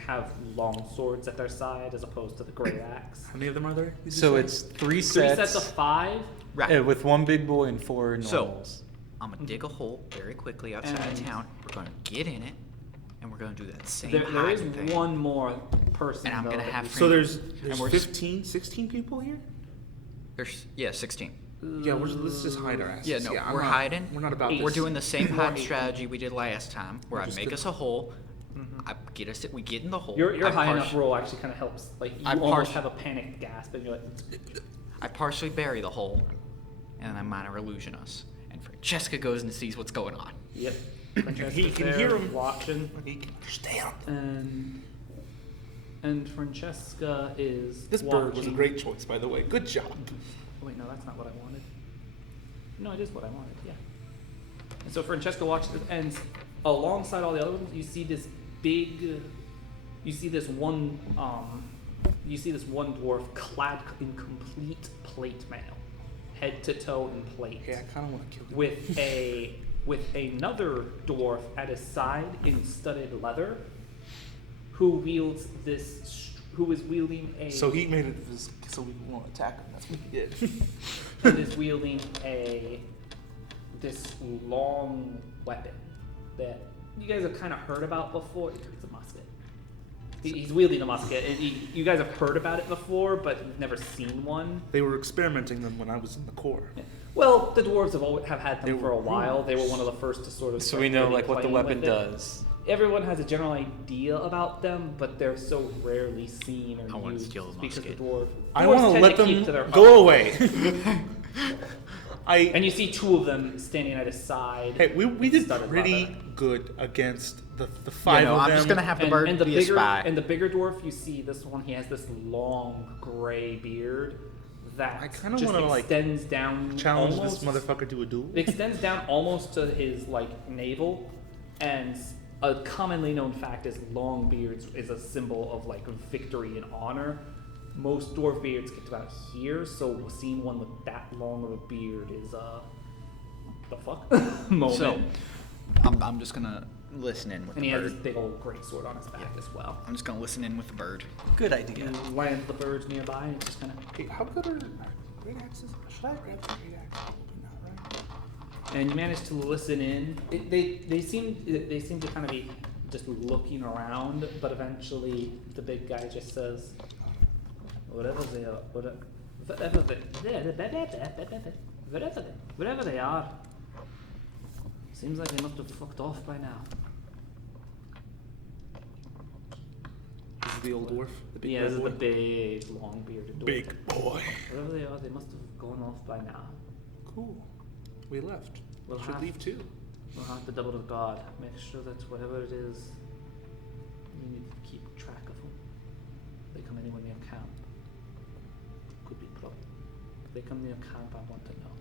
have long swords at their side as opposed to the great axe. How many of them are there? did you So say? it's 3 3 sets, sets of 5. Right. with 1 big boy and 4 So- normals. I'm gonna dig a hole very quickly outside And- of town. We're gonna get in it, and we're gonna do that same There is hiding thing. one more person. And I'm though, gonna that have you- So there's And we're 15, 16 people here? There's 16. Yeah, let's just hide our asses. Yeah, no, I'm we're not- hiding. We're not about this. We're doing the same More hiding 8. strategy we did last time, where I Just make good. us a hole. We get in the hole. Your I high par- enough roll actually kind of helps. Like you I almost par- have a panicked gasp, and you're like, I partially bury the hole, and I minor illusion us. And Francesca goes and sees what's going on. "Yep." He Francesca's can there hear him. watching, He can understand. and Francesca is. This watching. bird was a great choice, by the way. Good job. Oh, wait, no, that's not what I wanted. No, it is what I wanted. Yeah. And so Francesca watches, and alongside all the other ones, you see this big. You see this one. You see this one dwarf clad in complete plate mail, head to toe in plate. Hey, I kind of want to kill him. with another dwarf at his side in studded leather, who is wielding a So he made it this, so we won't attack him. That's what he did. who is wielding this long weapon that you guys have kind of heard about before. It's a musket. He's wielding a musket. You guys have heard about it before, but you've never seen one. They were experimenting them when I was in the Corps. Yeah. Well, the dwarves have had They them for a were while. They were one of the first to sort of. So start we know really like what the playing weapon with it. does. Everyone has a general idea about them, but they're so rarely seen or I wanna used steal the because the musket. I dwarves want to tend let keep them to their go away. And you see 2 of them standing at his side. Hey, we did studded pretty leather. good against the 5 no, of I'm them. just gonna have the bird and the be bigger a spy. and the bigger dwarf, you see this one. He has this long gray beard that I kinda just wanna, like, extends down. challenge almost, this motherfucker to a duel. It extends down almost to his like navel, and a commonly known fact is long beards is a symbol of like victory and honor. Most dwarf beards get to about here, so seeing one with that long of a beard is the fuck moment. So, I'm just gonna listen in with and the he has this bird. big old great sword on his back as well. I'm just gonna listen in with the bird. Good You idea. land the birds nearby, and it's just kind of. Hey, how good are great axes? Should I grab the great axe? Probably not, right? And you manage to listen in. They seem to kind of be just looking around, but eventually the big guy just says, "Whatever Wherever they are. Seems like they must have fucked off by now. This is the old dwarf. The big Yeah, this is boy. the big, long bearded dwarf. Big boy. Wherever they are, they must have gone off by now. Cool. We left. We'll Should have leave too. We'll have to double the guard. Make sure that whatever it is, we need to keep track of them. If they come anywhere near camp, could be trouble. If they come near camp, I want to know.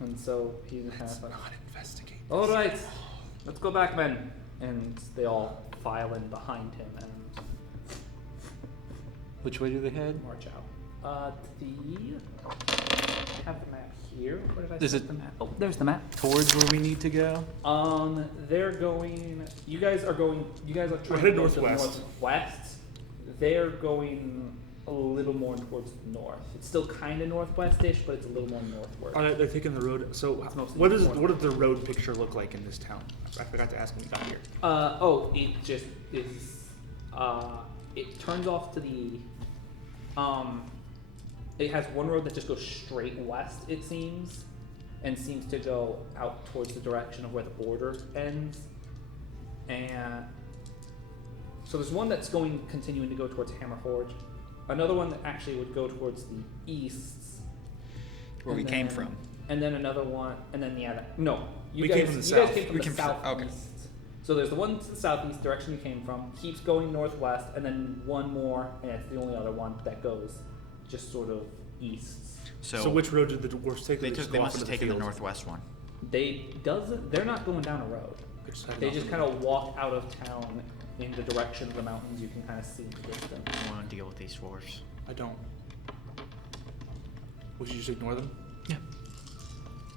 And so he's kind Let's of like, not investigate. all right, let's go back then. And they all file in behind him and Which way do they head? march out. I have the map here. Where did I Is set it- the map? Oh, there's the map. Towards where we need to go? They're going. You guys are going. You guys are trying headed to go to the northwest. northwest. They're going a little more towards the north. It's still kind of northwest-ish, but it's a little more northward. They're taking the road. So, It's mostly what does the road picture look like in this town? I forgot to ask when we got here. It just is. It turns off to the. It has one road that just goes straight west, it seems, and seems to go out towards the direction of where the border ends. And so there's one that's continuing to go towards Hammerforge. Another one that actually would go towards the east. Where we And came then- from. And then another one, and then no, you We guys came from the you south. guys came from We the came from- southeast. okay. So there's the one to the southeast direction you came from, keeps going northwest, and then one more, and it's the only other one that goes just sort of east. So which road did the dwarves take? they Or just they go must off have into taken the fields? northwest one. They're not going down a road. They just kind of walk out of town in the direction of the mountains. You can kind of see in the distance. I want to deal with these dwarves. I don't. We should just ignore them Yeah.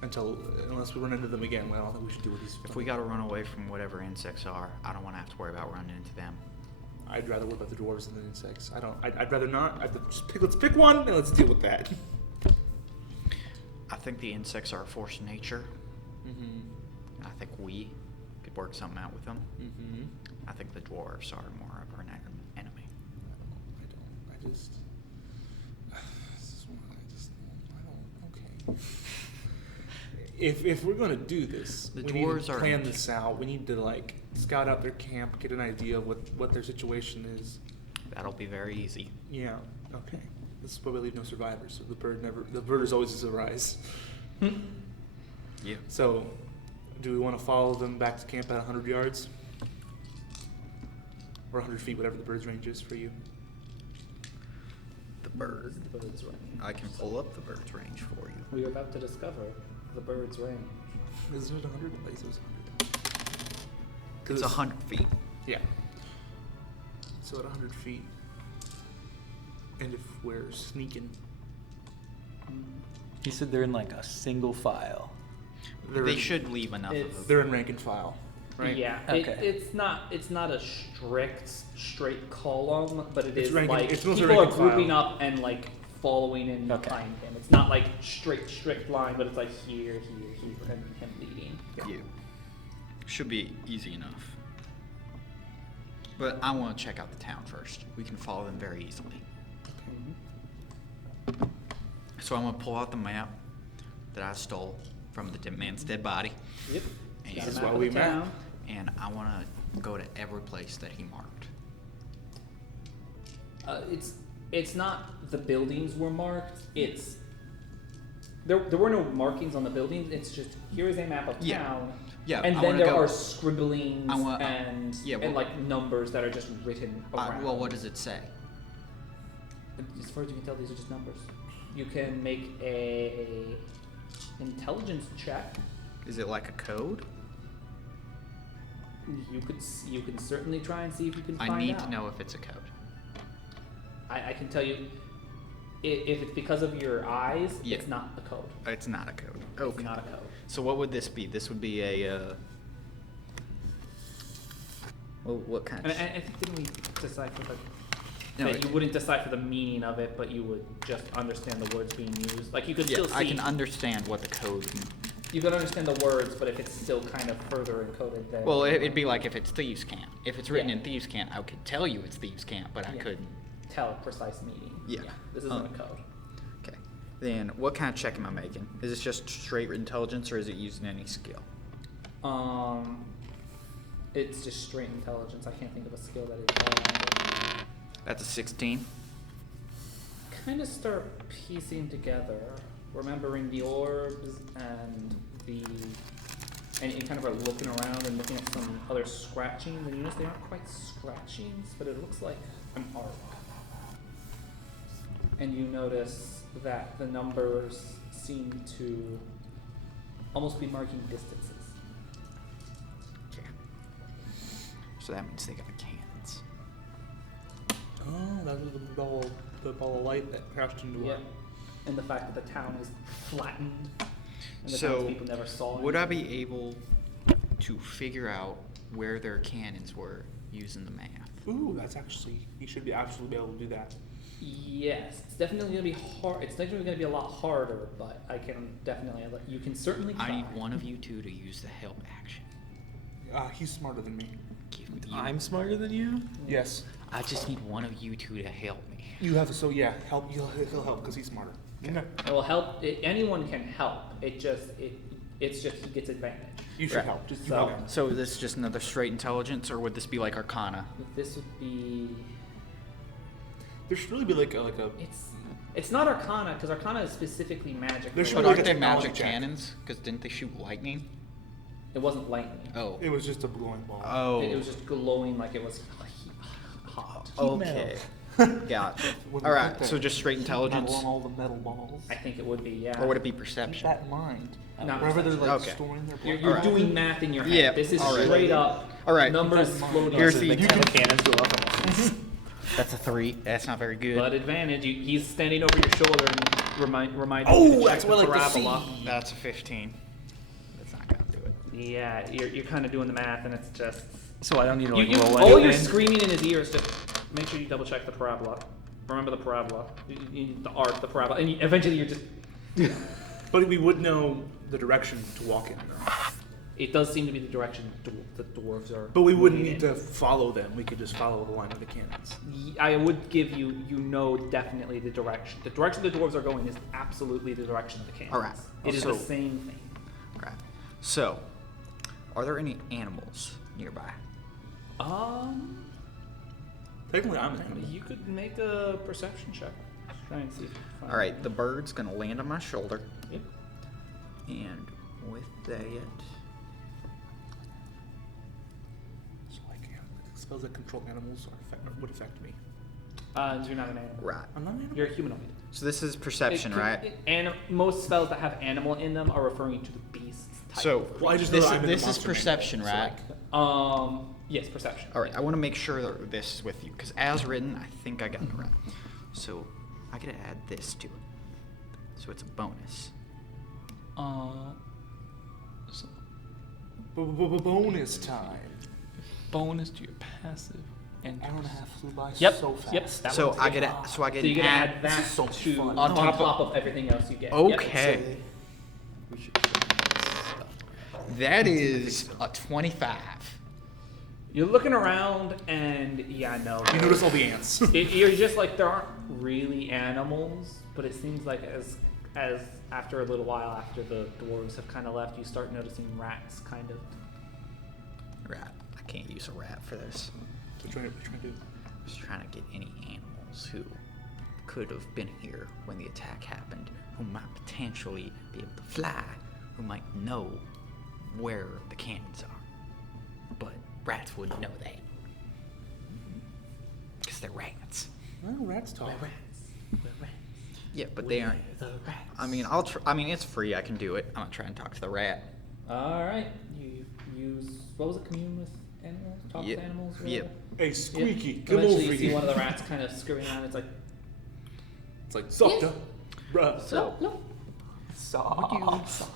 unless we run into them again. Well, I don't think we should do with these. If we got to run away from whatever insects are, I don't want to have to worry about running into them. I'd rather worry about the dwarves than the insects. I'd rather not. Let's pick one and let's deal with that. I think the insects are a force of nature. Mm-hmm. I think we could work something out with them. Mm-hmm. I think the dwarves are more of our enemy. I just. This is one I don't. Okay. If we're gonna do this, The we need dwarves to are- plan this out. We need to scout out their camp, get an idea of what their situation is. That'll be very easy. Yeah. Okay. This is why we leave no survivors. So the bird is always a surprise. Yeah. So, do we want to follow them back to camp at 100 yards? Or 100 feet, whatever the bird's range is for you. The bird. The bird's range. I can pull up the bird's range for you. We are about to discover the bird's range. Is it 100? I guess it was 100. It's 100 feet. Yeah. So at 100 feet, and if we're sneaking, He said they're in like a single file. They should leave enough of It's- them. They're in rank and file, right? Yeah. Okay. It's not a strict straight column, but It's is ranking- like it's mostly people are rank and grouping file. up and like following in Okay. behind him. It's not like strict line, but it's like here, and him leading. Yeah. Should be easy enough. But I want to check out the town first. We can follow them very easily. So I'm going to pull out the map that I stole from the dead man's dead body. Yep. And, Got a This is map why of we the met. town. and I want to go to every place that he marked. It's not the buildings were marked. It's there were no markings on the buildings. It's just here is a map of Yeah. town. Yeah, And I then wanna there go- are scribblings I want- and yeah, and well- like numbers that are just written around. Well, what does it say? As far as you can tell, these are just numbers. You can make a intelligence check. Is it like a code? You can certainly try and see if you can find I need out. to know if it's a code. I can tell you, if it's because of your eyes, Yeah. it's not a code. It's not a code. It's Okay. not a code. So what would this be? This would be a. Well, what kind And of? I think didn't we decipher the No, that it- you wouldn't decipher the meaning of it, but you would just understand the words being used. Like you could Yeah, still see. I can understand what the code. You can understand the words, but if it's still kind of further encoded, then. Well, it'd be like if it's thieves' camp. If it's written Yeah. in thieves' camp, I could tell you it's thieves' camp, but I Yeah. couldn't. tell precise meaning. Yeah. This isn't a code. Okay. Then what kind of check am I making? Is this just straight intelligence or is it using any skill? It's just straight intelligence. I can't think of a skill that is. That's a 16. Kind of start piecing together, remembering the orbs and and you kind of are looking around and looking at some other scratchings, and you notice they aren't quite scratchings, but it looks like an arc. And you notice that the numbers seem to almost be marking distances. Okay. So that means they got cannons. Oh, that was the ball of light that crashed into Yeah. it. And the fact that the town is flattened and the So, townspeople never saw it. would I be able to figure out where their cannons were using the math? Ooh, that's actually, you should be absolutely be able to do that. Yes, it's definitely going to be hard. It's definitely going to be a lot harder, but I can definitely. You can certainly try. I need one of you two to use the help action. He's smarter than me. Give me I'm smarter than you? Yes. I just need one of you two to help me. You have to, so yeah, help. He'll help because he's smarter. Okay. It will help. Anyone can help. It's just he gets advantage. You should Right. help. Just you So- help. So is this just another straight intelligence, or would this be like Arcana? This would be. There should really be like a It's not Arcana because Arcana is specifically magic. There should But be related. like aren't a they technology magic check. cannons? Because didn't they shoot lightning? It wasn't lightning. Oh. It was just a glowing ball. Oh. It was just glowing like it was hot. Okay. Gotcha. Wouldn't All right. think So that. just straight intelligence, Metal on all the metal balls. I think it would be, yeah. or would it be Keep perception? that in mind. Not Wherever they're like Okay. storing their You're, blood. you're Alright. doing math in your head. Yeah, This is alright. straight up Alright. numbers Keep that in mind. floating. Here's So the- they you can- Cannons go up. That's a 3. That's not very good. But advantage, he's standing over your shoulder and reminding you to Oh, check that's the what I like to parabola. see. That's a 15. That's not gonna do it. Yeah, you're kind of doing the math, and it's just So I don't need to like you, roll all you're anything? screaming in his ear is just make sure you double check the parabola. Remember the parabola, the arc, the parabola, and eventually you're just. But we would know the direction to walk in. Though. It does seem to be the direction the dwarves are. But we wouldn't moving need in. to follow them. We could just follow the line of the cannons. I would give you, definitely the direction. The direction the dwarves are going is absolutely the direction of the cannons. Alright, It is so- the same thing. Right. So, are there any animals nearby? Technically, I'm an animal. You could make a perception check. Try and see if you can find All right. The bird's gonna land on my shoulder, Yep. and with that, So like, yeah, spells that control animals would affect me. You're not an animal. right. I'm not an animal. You're a humanoid. So this is perception, right? Most spells that have animal in them are referring to the beast type. So Well, I just know this that I'm in the this is monster perception, manual, so, right? like, Yes, perception. All right. I want to make sure that this is with you, because as written, I think I got it right. So I gotta add this to it. So it's a bonus. So bonus time. bonus to your passive and Hour and a half flew by Yep. so fast. Yep. That So one's I good. get So an you gotta add. add that This is so much to fun. on top top, of- of everything else you get. Okay. we should That is a 25. You're looking around, and yeah, no. You notice all the ants. You're just like there aren't really animals, but it seems like as after a little while after the dwarves have kind of left, you start noticing rats kind of. Rat. I can't use a rat for this. What you trying to do? I was trying to get any animals who could have been here when the attack happened, who might potentially be able to fly, who might know where the cannons are. But rats wouldn't know that. Because they're rats. Well, rats talk. Yeah, but they aren't. I mean, it's free. I can do it. I'm gonna try and talk to the rat. All right, you use what was it? Commune with animals, talk Yep. with animals. or Yep. whatever? Hey, Squeaky, Yep. come Eventually over you see here. one of the rats kind of scurrying around. It's like, It's like, sup, Yes. bruh. no, no.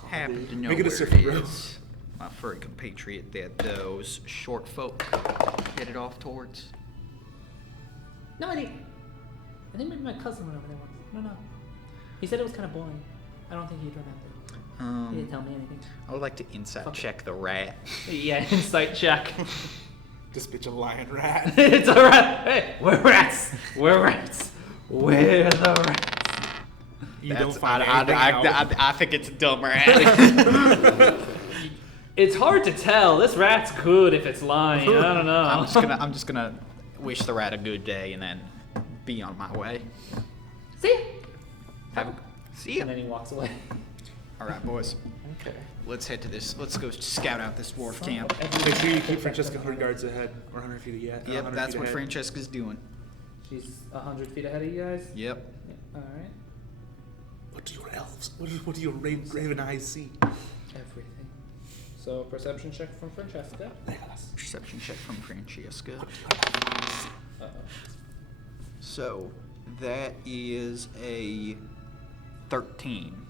Happen to know Make it a where surfer, it bro. is. My furry compatriot that those short folk headed off towards. No idea. I think maybe my cousin went over there once. No. He said it was kind of boring. I don't think he'd remember. He didn't tell me anything. I would like to insight check the rat. Yeah, insight check. This bitch a lion rat. It's a rat. Hey, we're rats. We're rats. We're the rats. You don't find anything out. I think it's a dumb rat. It's hard to tell. This rat's good if it's lying. I don't know. I'm just gonna wish the rat a good day and then be on my way. See? See ya. And then he walks away. All right, boys. Okay. Let's head to this. Let's go scout out this dwarf camp. Make sure you keep Francesca 100 yards ahead, or 100 feet ahead. Yep, that's what Francesca's doing. She's 100 feet ahead of you guys? Yep. All right. What do your elves? What do your raven eyes see? Everything. So, perception check from Francesca. Perception check from Francesca. Uh-oh. So that is a 13.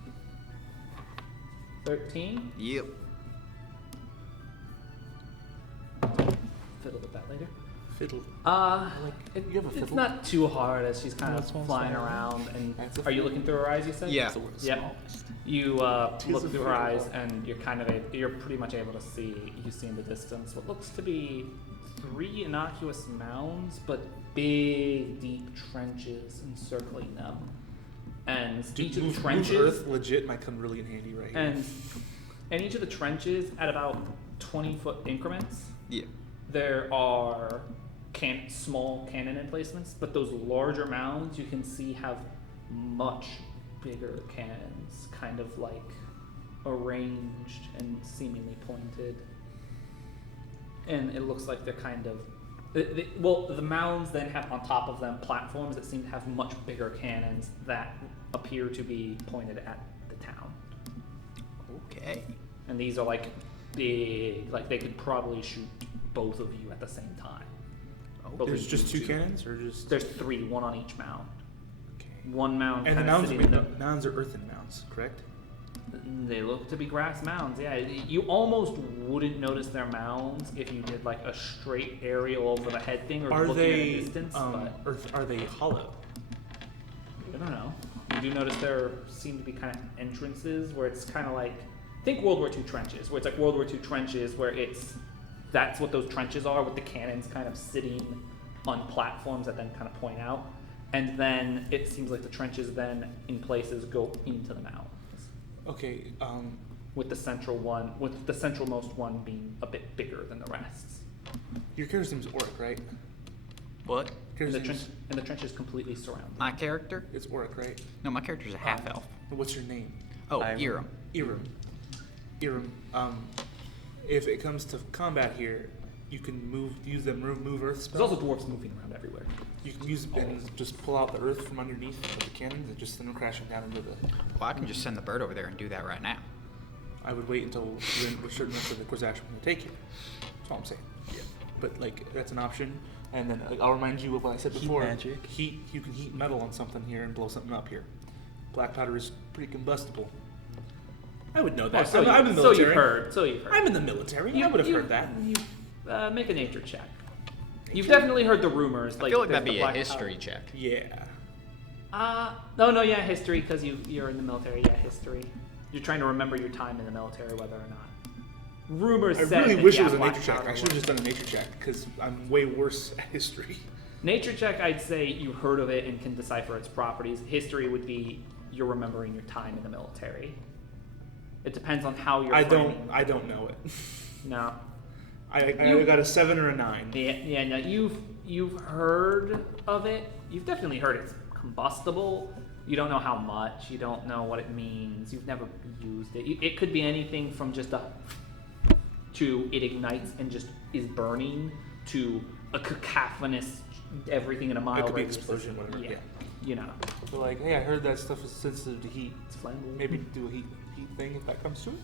13? Yep. Fiddle with that later. Fiddle. It's you have a fiddle? not too hard as she's kind This of one's flying fine. around. And That's a are you looking through her eyes? You said. Yeah. Yep. You Tis look a through her eyes, fiddle. and you're you're pretty much able to see. You see in the distance what looks to be 3 innocuous mounds, but big, deep trenches encircling them. And each of the trenches. Earth legit might come really in handy right here. And each of the trenches at about 20-foot increments, Yeah. there are small cannon emplacements, but those larger mounds you can see have much bigger cannons, kind of like arranged and seemingly pointed. And it looks like they're kind of the mounds then have on top of them platforms that seem to have much bigger cannons that appear to be pointed at the town. Okay. And these are like big, like they could probably shoot both of you at the same time. But There's we just do 2 cannons, or just There's 3, one on each mound. okay. One mound And the kind of mounds, sitting in the, mounds are earthen mounds, correct? they look to be grass mounds. Yeah, you almost wouldn't notice they're mounds if you did like a straight aerial over the head thing or Are looking at they a distance. But are they hollow? I don't know. You do notice there seem to be kind of entrances where it's kind of like, think World War II trenches, where it's like World War II trenches where that's what those trenches are, with the cannons kind of sitting on platforms that then kind of point out. And then it seems like the trenches then in places go into the mounds. Okay. With the centralmost one being a bit bigger than the rest. Your character's name's Oric, right? What? And the, Character's trench is completely surrounded. My character? it's Oric, right? No, my character's a half elf. What's your name? Oh, Irum. Irum. Irum. If it comes to combat here, you can move Earth There's spell. also dwarves moving around everywhere. You can use and just pull out the Earth from underneath with the cannons and just send them crashing down into the. Well, I can just send the bird over there and do that right now. I would wait until we're certain enough that the course action will take you. That's all I'm saying. Yeah. But like that's an option. And then I'll remind you of what I said Heat before. magic. Heat. You can heat metal on something here and blow something up here. Black powder is pretty combustible. I would know that. I'm in the So military. you've heard. So you've heard. I'm in the military. I would have heard that. Make a nature check. You've definitely heard the rumors. I feel like there's that'd the be a black history powder. check. Yeah. Yeah, history, because you're in the military. Yeah, history. You're trying to remember your time in the military, whether or not. Rumors I said really that, wish yeah, it was a black nature check. powder I should have was- just done a nature check because I'm way worse at history. Nature check, I'd say you heard of it and can decipher its properties. History would be you're remembering your time in the military. It depends on how you're. I framing. don't know it. No. I You- got a 7 or a 9. Yeah. No. You've heard of it. You've definitely heard it's combustible. You don't know how much. You don't know what it means. You've never used it. It could be anything from just to it ignites and just is burning to a cacophonous everything in a mile It could be radius. explosion, whatever. Yeah. You know, So like, hey, I heard that stuff is sensitive to heat. it's flammable. Maybe do a heat thing if that comes to it.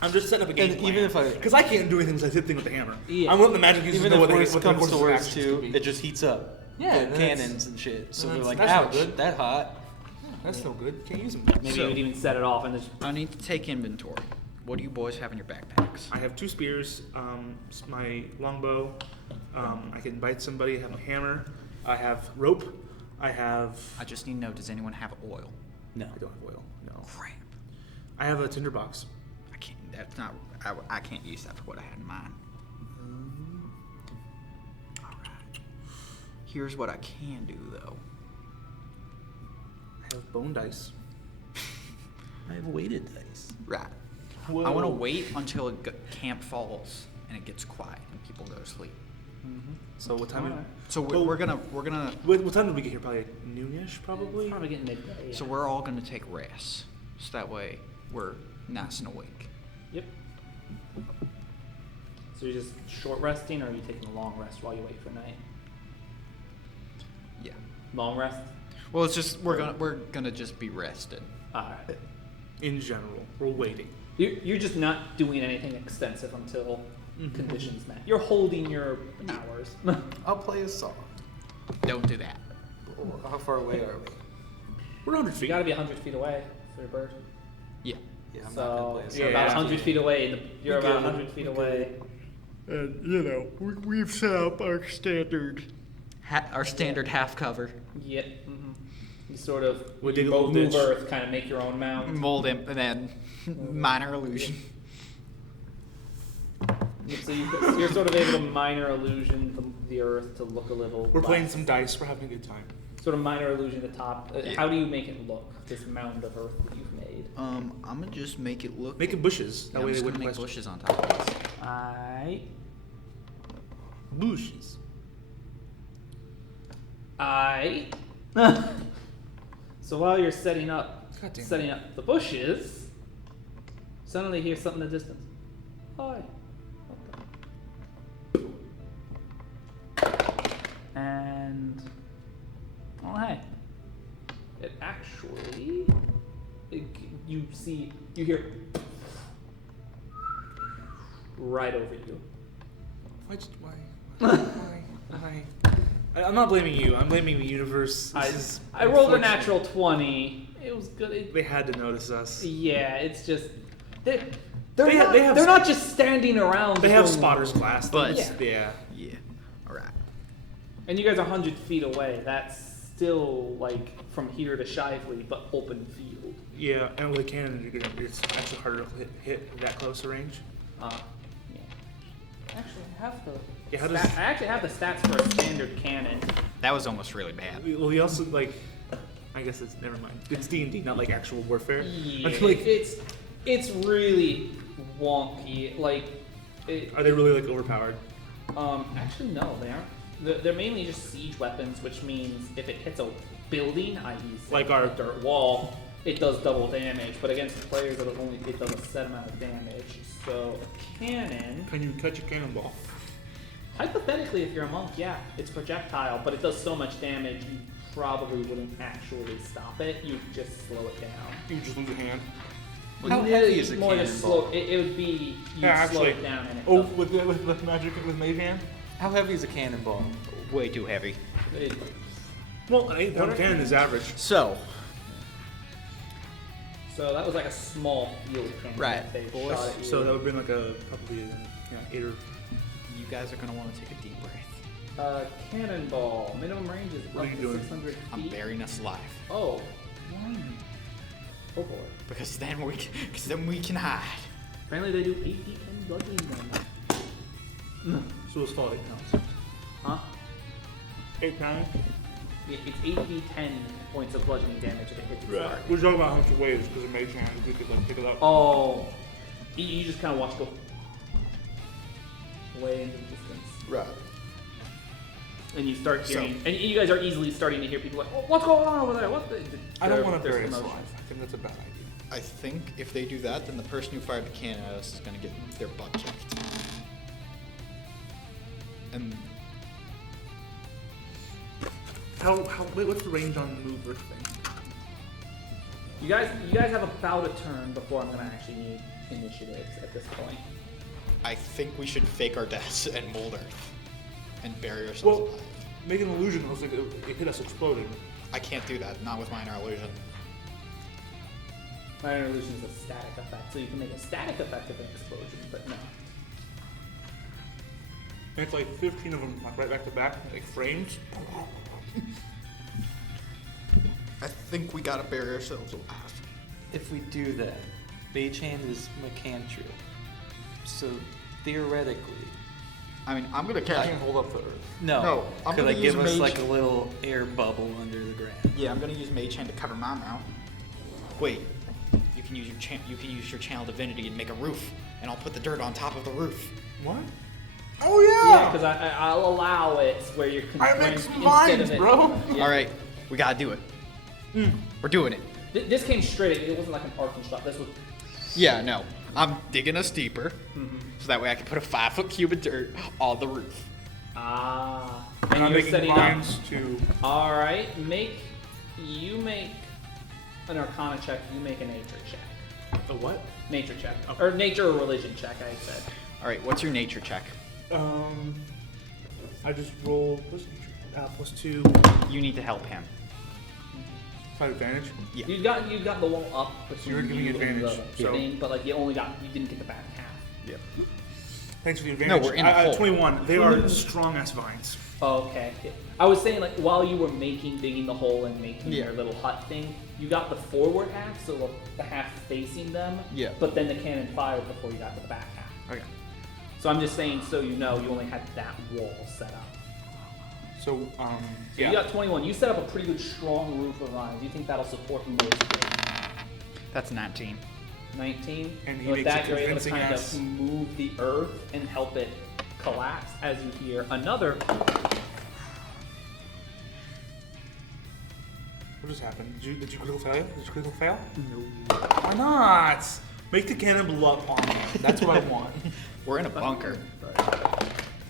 I'm just setting up a game And even if I- because I can't do anything because I hit thing with the hammer. Yeah. I'm letting the magic users Even know if what they worse what their comes to course of worse actions too, could be. it just heats up. Yeah, the that's- cannons and shit. So that's- they're like, that's not ouch, good. that hot. That's no good. Can't use them. Maybe So- you would even set it off and just I need to take inventory. What do you boys have in your backpacks? I have 2 spears, my longbow. I can bite somebody. I have a hammer. I have rope. I just need to know, does anyone have oil? No. I don't have oil. No. Crap. I have a tinderbox. I can't, that's not, I can't use that for what I had in mind. Here's what I can do, though. I have bone dice. I have weighted dice. Right. I want to wait until camp falls and it gets quiet and people go to sleep. So what time? Alright. So we're gonna. What time did we get here? Probably noonish, probably. Probably getting midday. Yeah. So we're all gonna take rests. So that way we're nice and awake. Yep. So you're just short resting, or are you taking a long rest while you wait for night? Yeah. Long rest. Well, it's just we're gonna just be rested. All right. In general, we're waiting. You're just not doing anything extensive until conditions met. You're holding your hours. I'll play a song. Don't do that. How far away are we? We're 100 You feet. gotta be 100 feet away for your bird. Yeah. Yeah, I'm not gonna So play a song. you're about Yeah. 100 feet away. You're We about good. 100 feet We away. And, we've set up our standard. Our standard half cover. Yep. You sort of We dig a move little ditch. earth, kind of make your own mound. Mold imp and then minor illusion. So you're sort of able to minor illusion the earth to look a little. We're playing less. some dice. We're having a good time. Sort of minor illusion the top. Yeah. How do you make it look? This mound of earth that you've made. I'm gonna just make it look. Make it bushes. Yeah, That I'm way they just gonna wouldn't make question. bushes on top of this. I. Bushes. So while you're setting up God damn it. the bushes, suddenly hear something in the distance. Hi. And oh hey, it actually you hear right over you. Why? I'm not blaming you. I'm blaming the universe. I rolled a natural 20. It was good. They had to notice us. Yeah, it's just they're They not, have they're not just standing around. They have doing- spotters class. But- yeah. Yeah. All right. And you guys are 100 feet away. That's still like from here to Shively, but open field. Yeah, and with a cannon, it's actually harder to hit that close a range. Yeah. Actually, I have the. Yeah, how I actually have the stats for a standard cannon. That was almost really bad. Well, we also like. I guess it's never mind. It's D&D, not like actual warfare. Yeah, I feel like it's really wonky. Like, are they really like overpowered? actually no, they aren't. They're mainly just siege weapons, which means if it hits a building, i.e., say, Like our- a dirt wall, it does double damage. But against the players, it does a set amount of damage. So a cannon, Can you catch a cannonball? hypothetically, if you're a monk, yeah, it's projectile, but it does so much damage, you probably wouldn't actually stop it. You'd just slow it down. You just lose a hand. How heavy is a More just cannonball? slow. It would be you Yeah, slow actually. it down and it. Oh, does- with magic with mage hand. How heavy is a cannonball? Way too heavy. it- Well, an 8-pound cannon is average. So, So that was like a small field cannon. Right, that they boys. shot at you. So that would have been like probably 8 or. you guys are gonna want to take a deep breath. Cannonball. Minimum range is What up are you to doing? 600 feet. I'm burying us alive Oh. Oh boy. because then we can hide. Apparently they do 8d10 bludgeoning damage. So let's call it 8 pounds. Huh? 8 pounds? It's 8d10 points of bludgeoning damage if it hits its target. We're talking about how much it weighs because of mage hand. We could like pick it up. Oh. You just kind of watch go way into the distance. Right. And you start So- hearing, and you guys are easily starting to hear people like, oh, what's going on over there? What the? I don't want to there's bury us commotion. alive. I think that's a bad idea. I think if they do that, then the person who fired the cannon at us is gonna get their butt kicked. And Wait, what's the range on the move earth thing? You guys have about a turn before I'm gonna actually need initiatives at this point. I think we should fake our deaths and mold Earth and bury ourselves Well, alive. make an illusion. It looks like it hit us exploding. I can't do that. Not with minor illusion. Minor illusion is a static effect, so you can make a static effect of an explosion, but no. And it's like 15 of them like right back to back, like frames. I think we gotta bury ourselves alive. If we do that, Mage Hand is Macantru. So theoretically, I mean, I'm gonna I cast. can hold up the earth. No. I'm Could gonna I give use us mage- like a little air bubble under the ground? Yeah, I'm gonna use Mage Hand to cover my mouth. Wait, you can use your channel divinity and make a roof, and I'll put the dirt on top of the roof. What? Oh Yeah, yeah! because I'll allow it where you're I make some vines, bro. Yeah. All right, we gotta do it. We're doing it. This came straight. It wasn't like an arcing shot. This was. Yeah, no, I'm digging a steeper, so that way I can put a 5-foot cube of dirt on the roof. Ah. And I'm you're making setting vines to. All right. Make an Arcana check. You make a Nature check. The what? Nature check. Or Nature or Religion check, I said. All right, what's your nature check? I just roll +2. You need to help him. 5 advantage. Yeah. You got the wall up between You're giving you advantage, and the so- thing, but like you didn't get the back half. Yep. Thanks for the advantage. we're in a hole. 21. They are strong ass vines. Oh, okay. I was saying like while you were digging the hole and making Yeah. your little hut thing, you got the forward half, so the half facing them. Yeah. But then the cannon fired before you got to the back half. Okay. So I'm just saying, so you know, you only had that wall set up. So, So yeah. you got 21. You set up a pretty good strong roof of vines. You think that'll support most of it? That's 19. 19. And he With makes that, a you're able to convincing kind ass- of move the earth and help it collapse as you hear another. What just happened? Did you critical fail? Did you critical fail? No. Why not? Make the cannon blow up on me. That's what I want. We're in a bunker.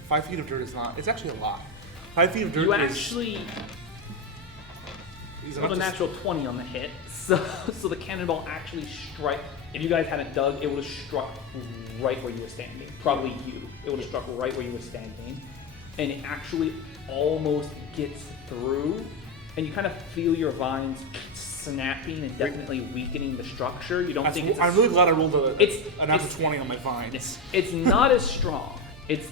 5 feet of dirt is not. It's actually a lot. 5 feet of dirt You is. actually Is rolled a enough natural 20 on the hit, so the cannonball actually strike. If you guys hadn't dug, it would have struck right where you were standing. Probably you. It would have struck right where you were standing, and it actually almost gets through. And you kind of feel your vines snapping and definitely weakening the structure. You don't think it's. I'm really glad I rolled a natural it's- 20 on my vines. It's not as strong. It's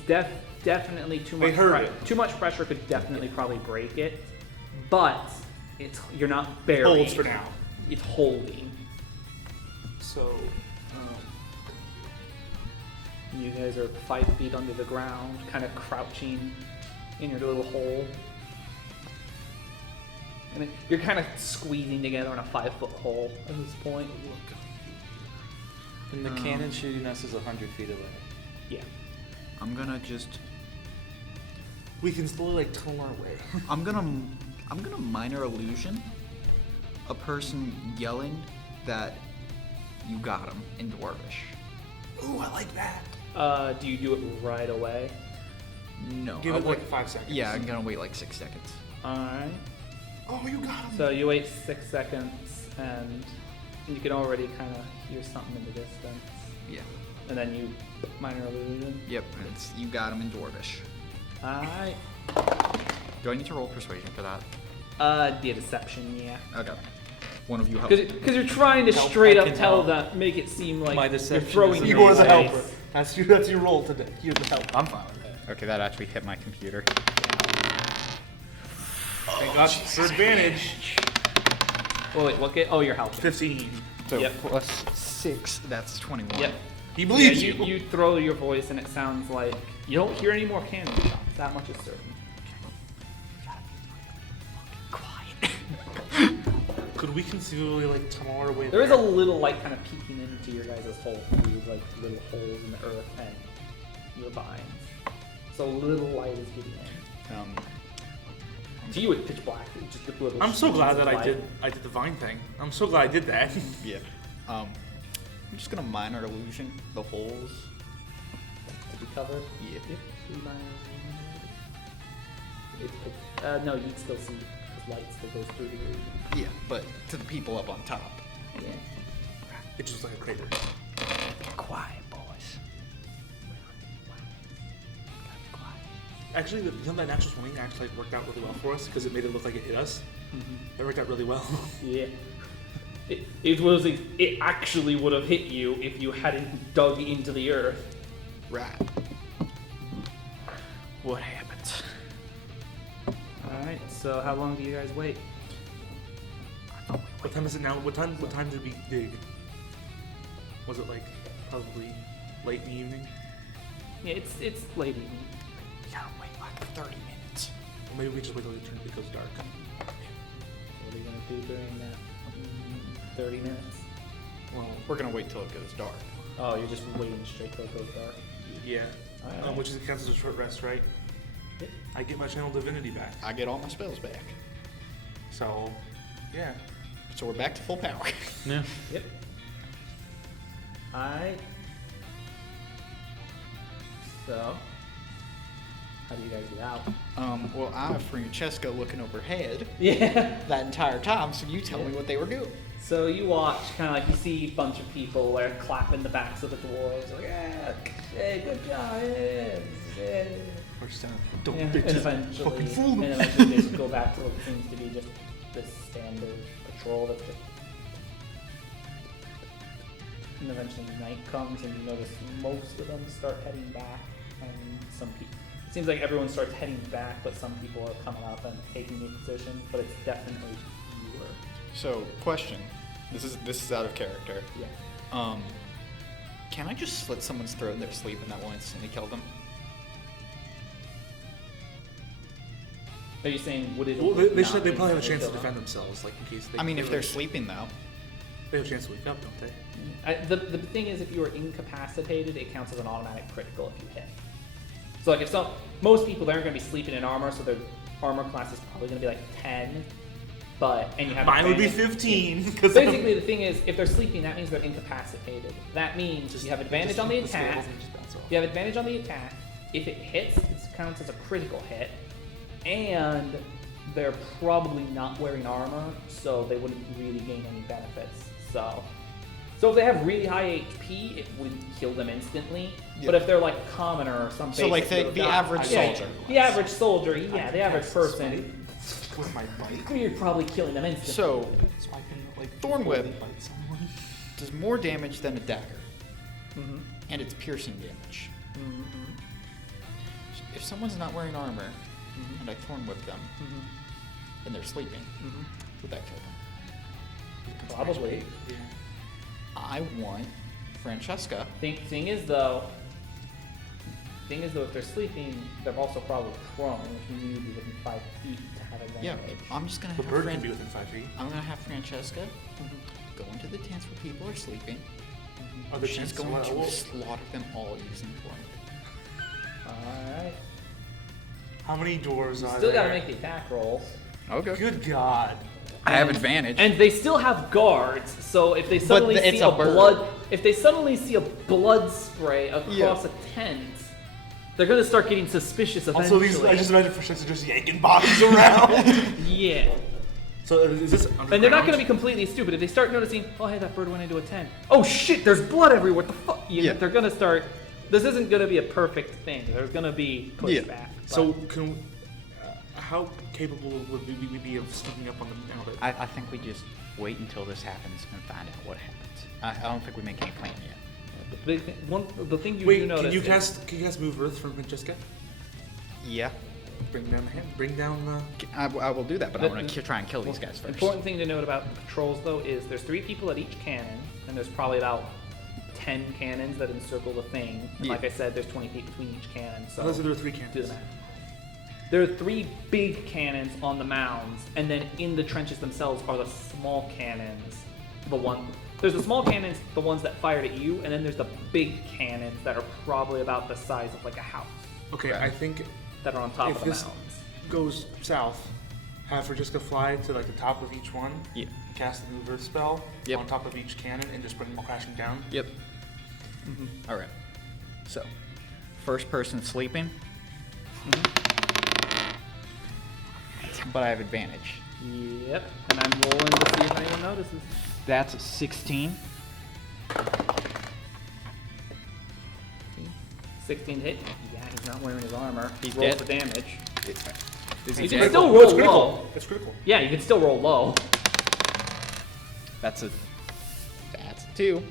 definitely too They much. hurt it. Too much pressure could definitely probably break it, but you're not It burying. holds for now. It's holding. So, You guys are 5 feet under the ground, kind of crouching in your little hole, and you're kind of squeezing together in a 5-foot hole at this point. And the cannon shooting us is 100 feet away. Yeah. I'm gonna just. we can slowly like tunnel our way. I'm gonna minor illusion a person yelling that you got him in Dwarvish. Ooh, I like that. Do you do it right away? No. Give I'll it like wait- 5 seconds. Yeah, I'm gonna wait like 6 seconds. All right. Oh, you got him. So you wait 6 seconds, and you can already kind of hear something in the distance, Yeah. and then you minor illusion. Yep. And it's you got him in Dwarvish. All right. Do I need to roll persuasion for that? The deception, yeah. Okay. One of you help. Because you're trying to Help, straight I up can tell help. them, make it seem like My you're deception throwing is your You are the amazing. face. helper. That's your role today. You're the helper. I'm fine with it. Okay, that actually hit my computer. Thank God for advantage. Oh wait, what? Oh, you're helping. 15. So Yep. plus 6, that's 21. Yep. He Yeah, believes you throw your voice, and it sounds like you don't hear any more cannon shots. That much is certain. Could we conceivably like tunnel our way There is a little light kind of peeking into your guys' hole through like little holes in the earth and your vines. So little light is getting in. To you, it's pitch black. It's just a little I'm so glad streaks that of I did the vine thing. I'm so glad I did that. Yeah. I'm just gonna minor illusion the holes. Did you cover? Yeah. You minor illusion. No, you'd still see because light still goes through the illusion. Yeah, but to the people up on top. Yeah. It's just like a crater. Quiet, boys. Actually, that natural 20 actually worked out really well for us because it made it look like it hit us. That worked out really well. Yeah. It actually would have hit you if you hadn't dug into the earth. Right. What happened? Alright, so how long do you guys wait? What time is it now? What time did we dig? Was it like probably late in the evening? Yeah, it's late evening. gotta wait like 30 minutes. Or maybe we just wait till it goes dark. What are you gonna do during that 30 minutes? Well, We're gonna wait till it goes dark. Oh, you're just waiting straight till it goes dark. yeah. Alright. Which is counts as a short rest, right? Yep. I get my channel divinity back. I get all my spells back. So, yeah. So we're back to full power. Yeah. Yep. Alright. So, how do you guys get out? Well, I have Francesca looking overhead Yeah. that entire time, so you tell me what they were doing. So you watch, kind of like you see a bunch of people where clapping the backs of the dwarves, like, yeah, hey, good job, yeah. We're just don't Yeah, bitches and eventually, fucking fool them. and eventually they just go back to what seems to be just the standard patrol that's just. And eventually night comes and you notice most of them start heading back, and some people. It seems like everyone starts heading back, but some people are coming up and taking the position, but it's definitely fewer. So, question. This is out of character. Yeah. Can I just slit someone's throat in their sleep and that will instantly kill them? Are you saying would it? Well, they not probably have a instantly chance to kill them? defend themselves, like in case they. I mean, if they they're like- sleeping though. they have a chance to wake up, don't they? The thing is, if you are incapacitated, it counts as an automatic critical if you hit. So like if most people they aren't going to be sleeping in armor, so their armor class is probably going to be like 10. And you have Mine would be advantage- 15. Cause Basically, the thing is, if they're sleeping, that means they're incapacitated. That means Just- you have advantage on the just keep attack. scales and just bounce off. You have advantage on the attack. If it hits, it counts as a critical hit. And they're probably not wearing armor, so they wouldn't really gain any benefits. So if they have really high HP, it wouldn't kill them instantly. But if they're like a commoner or something, So like the average soldier. the average soldier, yeah, the average person, With my bite. you're probably killing them instantly. So, So I can like Thorn Whip. bite someone. does more damage than a dagger, Mm-hmm. and it's piercing damage. Mm-hmm. If someone's not wearing armor, Mhm. and I Thorn Whip them, Mm-hmm. and they're sleeping, Mm-hmm. would that kill them? Probably. Yeah. I want Francesca. Thing is though, if they're sleeping, they're also probably prone, which means you need to be within 5 feet to have Yeah, advantage. I'm just gonna The have bird can be within 5 feet. I'm gonna have Francesca Mhm. go into the tents where people are sleeping. Are the She's tents going to well, slaughter them all using Thorn Whip. Alright. how many dwarves You are still there? gotta make the attack rolls. Okay. Good God. I have advantage. And they still have guards, so if they suddenly it's see a a bird. blood spray across Yeah. a tent, they're gonna start getting suspicious Also, eventually. I just imagine Francesca just yanking bodies around. Yeah. So is this And they're not underground? gonna be completely stupid. If they start noticing, oh hey, that bird went into a tent. Oh shit, there's blood everywhere. What the fuck? Yeah. They're gonna start. This isn't gonna be a perfect thing. There's gonna be Yeah. pushback. So how capable would we be of sneaking up on them now? That I think we just wait until this happens and find out what happens. I don't think we make any plan yet. the thing you do Wait, notice. can you cast move Earth from Francesca? Yeah, Bring down the hand. Bring down the. I will do that, but I The- want to try and kill these guys first. Important thing to note about the patrols, though, is there's 3 people at each cannon, and there's probably about 10 cannons that encircle the thing. And Yeah. like I said, there's 20 feet between each cannon. So Those are there 3 do the cannons. math. There are 3 big cannons on the mounds, and then in the trenches themselves are the small cannons. There's the small cannons, the ones that fired at you, and then there's the big cannons that are probably about the size of like a house Okay, Right. I think that are on top if of the this mounds. goes south, have Francesca fly to like the top of each one. Yeah. Cast the move Earth spell Yep. on top of each cannon and just bring them all crashing down. Yep. All right. So, first person sleeping. But I have advantage. Yep, and I'm rolling to see if anyone notices. That's a 16. 16 hit. Yeah, he's not wearing his armor. He's roll dead. for damage. Is You he can dead? still Oh, roll it's critical. low. It's critical. Yeah, you can still roll low. That's 2.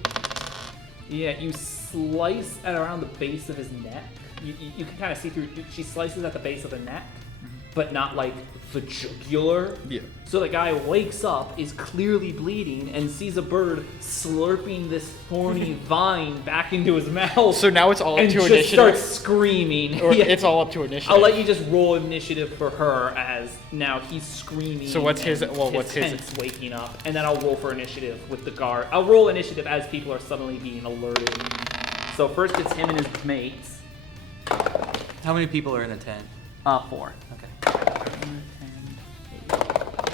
Yeah, you slice at around the base of his neck. You can kind of see through. She slices at the base of the neck, but not like the jugular. Yeah. So the guy wakes up, is clearly bleeding, and sees a bird slurping this thorny vine back into his mouth. So now it's all up and to just initiative. starts screaming. Or Yeah. it's all up to initiative. I'll let you just roll initiative for her as now he's screaming. So what's his- and well, what's his- tent's waking up, and then I'll roll for initiative with the guard. I'll roll initiative as people are suddenly being alerted. So first it's him and his mates. How many people are in a tent? 4. Okay.